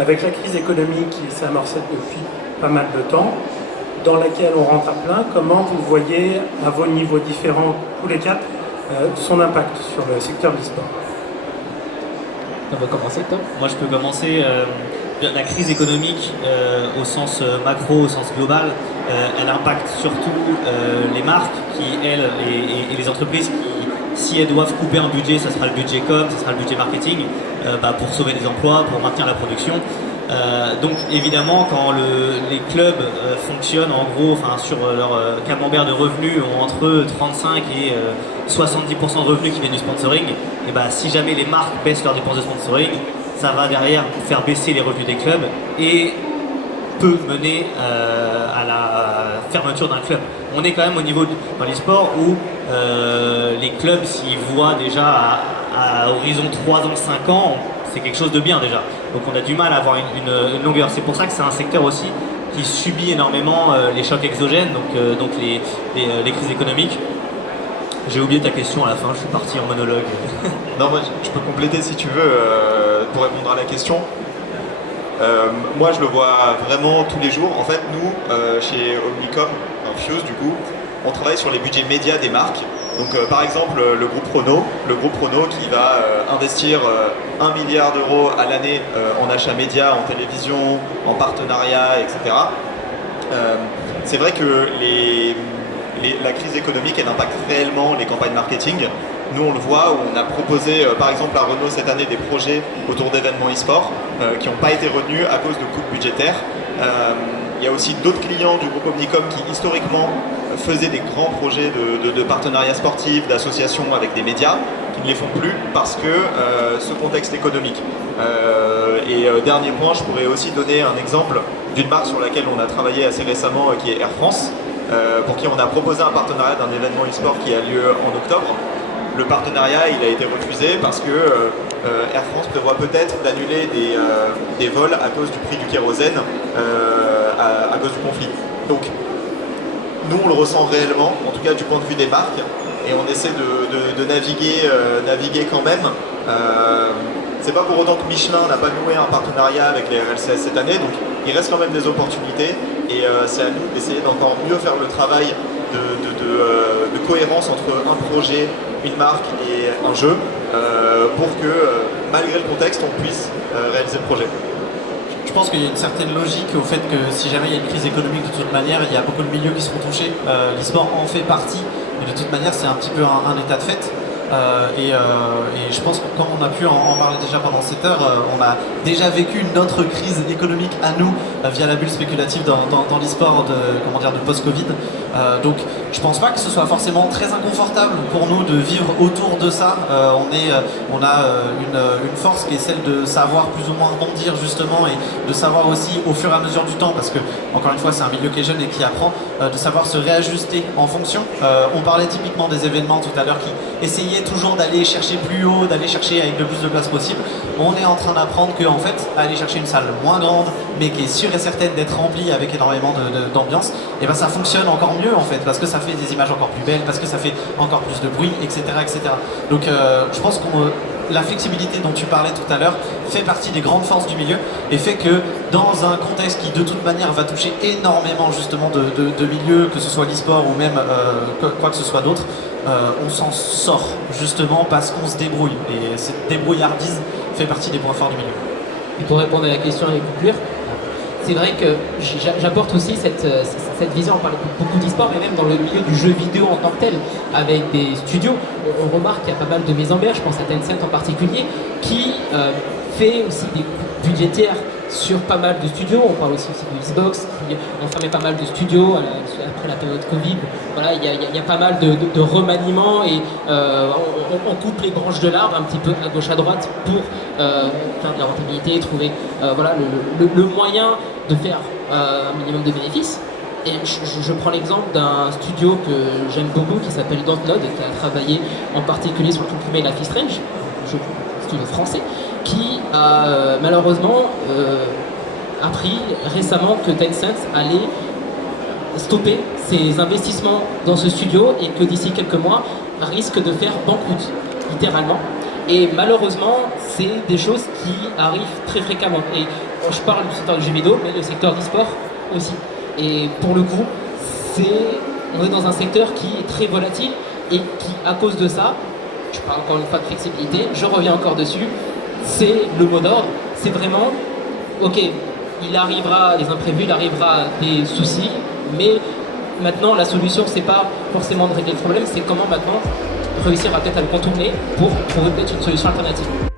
avec la crise économique qui s'est amorcée depuis pas mal de temps, dans laquelle on rentre à plein, comment vous voyez à vos niveaux différents, tous les quatre, son impact sur le secteur du sport? On va commencer, Tom. Moi je peux commencer. La crise économique au sens macro, au sens global, elle impacte surtout les marques qui, elles, et les entreprises qui, si elles doivent couper un budget, ça sera le budget com, ça sera le budget marketing, pour sauver des emplois, pour maintenir la production. Donc évidemment, quand les clubs fonctionnent en gros, sur leur camembert de revenus ont entre 35 et 70% de revenus qui viennent du sponsoring, et si jamais les marques baissent leurs dépenses de sponsoring, ça va derrière faire baisser les revenus des clubs et peut mener à la fermeture d'un club. On est quand même au niveau dans les sports où les clubs s'y voient déjà à horizon 3 ans, 5 ans, c'est quelque chose de bien déjà. Donc on a du mal à avoir une longueur. C'est pour ça que c'est un secteur aussi qui subit énormément les chocs exogènes, donc les crises économiques. J'ai oublié ta question à la fin, je suis parti en monologue. Non, moi je peux compléter si tu veux pour répondre à la question. Moi je le vois vraiment tous les jours. En fait, nous, chez Omnicom, Fuse du coup, on travaille sur les budgets médias des marques. Donc par exemple le groupe Renault qui va investir 1 milliard d'euros à l'année en achats médias, en télévision, en partenariat, etc. C'est vrai que la crise économique elle impacte réellement les campagnes marketing. Nous on le voit, où on a proposé par exemple à Renault cette année des projets autour d'événements e-sport qui n'ont pas été retenus à cause de coupes budgétaires. Il y a aussi d'autres clients du groupe Omnicom qui historiquement faisaient des grands projets de partenariats sportifs, d'associations avec des médias, qui ne les font plus parce que ce contexte économique. Dernier point, je pourrais aussi donner un exemple d'une marque sur laquelle on a travaillé assez récemment, qui est Air France, pour qui on a proposé un partenariat d'un événement e-sport qui a lieu en octobre. Le partenariat il a été refusé parce que Air France prévoit peut-être d'annuler des vols à cause du prix du kérosène, à cause du conflit. Donc nous on le ressent réellement, en tout cas du point de vue des marques, et on essaie de naviguer quand même. C'est pas pour autant que Michelin n'a pas noué un partenariat avec les RLCS cette année, donc il reste quand même des opportunités, et c'est à nous d'essayer d'encore mieux faire le travail de cohérence entre un projet, une marque et un jeu, pour que malgré le contexte on puisse réaliser le projet. Je pense qu'il y a une certaine logique au fait que si jamais il y a une crise économique, de toute manière il y a beaucoup de milieux qui seront touchés. L'e-sport en fait partie, mais de toute manière c'est un petit peu un état de fait. Et je pense que comme on a pu en parler déjà pendant cette heure, on a déjà vécu notre crise économique à nous via la bulle spéculative dans l'e-sport de post-Covid. Donc je pense pas que ce soit forcément très inconfortable pour nous de vivre autour de ça. On a une force qui est celle de savoir plus ou moins rebondir justement, et de savoir aussi au fur et à mesure du temps, parce que encore une fois c'est un milieu qui est jeune et qui apprend, de savoir se réajuster en fonction. On parlait typiquement des événements tout à l'heure qui essayaient toujours d'aller chercher plus haut, d'aller chercher avec le plus de place possible. On est en train d'apprendre qu'en fait, aller chercher une salle moins grande, mais qui est sûre et certaine d'être remplie avec énormément d'ambiance, et ben ça fonctionne encore mieux en fait, parce que ça fait des images encore plus belles, parce que ça fait encore plus de bruit, etc. etc. Donc je pense qu'on la flexibilité dont tu parlais tout à l'heure fait partie des grandes forces du milieu et fait que dans un contexte qui de toute manière va toucher énormément justement de milieux, que ce soit l'e-sport ou même quoi que ce soit d'autre, on s'en sort justement parce qu'on se débrouille. Et cette débrouillardise fait partie des points forts du milieu. Et pour répondre à la question et conclure, c'est vrai que j'apporte aussi cette vision, on parle beaucoup d'e-sport, mais même dans le milieu du jeu vidéo en tant que tel, avec des studios, on remarque qu'il y a pas mal de mises en berge, je pense à Tencent en particulier, qui fait aussi des coupes budgétaires sur pas mal de studios. On parle aussi de Xbox, qui ont fermé pas mal de studios après la période Covid. Voilà, il y a pas mal de remaniements et on coupe les branches de l'arbre un petit peu à gauche à droite pour faire de la rentabilité, trouver voilà, le moyen de faire un minimum de bénéfices. Et je prends l'exemple d'un studio que j'aime beaucoup qui s'appelle Dontnod, qui a travaillé en particulier sur le premier Life is Strange, un studio français, qui a malheureusement appris récemment que Tencent allait stopper ses investissements dans ce studio et que d'ici quelques mois risque de faire banqueroute, littéralement. Et malheureusement, c'est des choses qui arrivent très fréquemment. Et je parle du secteur du jeu vidéo, mais le secteur d'e-sport aussi. Et pour le coup, on est dans un secteur qui est très volatile et qui, à cause de ça, je parle encore une fois de flexibilité, je reviens encore dessus, c'est le mot d'ordre, c'est vraiment, ok, il arrivera des imprévus, il arrivera des soucis, mais maintenant la solution c'est pas forcément de régler le problème, c'est comment maintenant réussir à peut-être à le contourner pour trouver peut-être une solution alternative.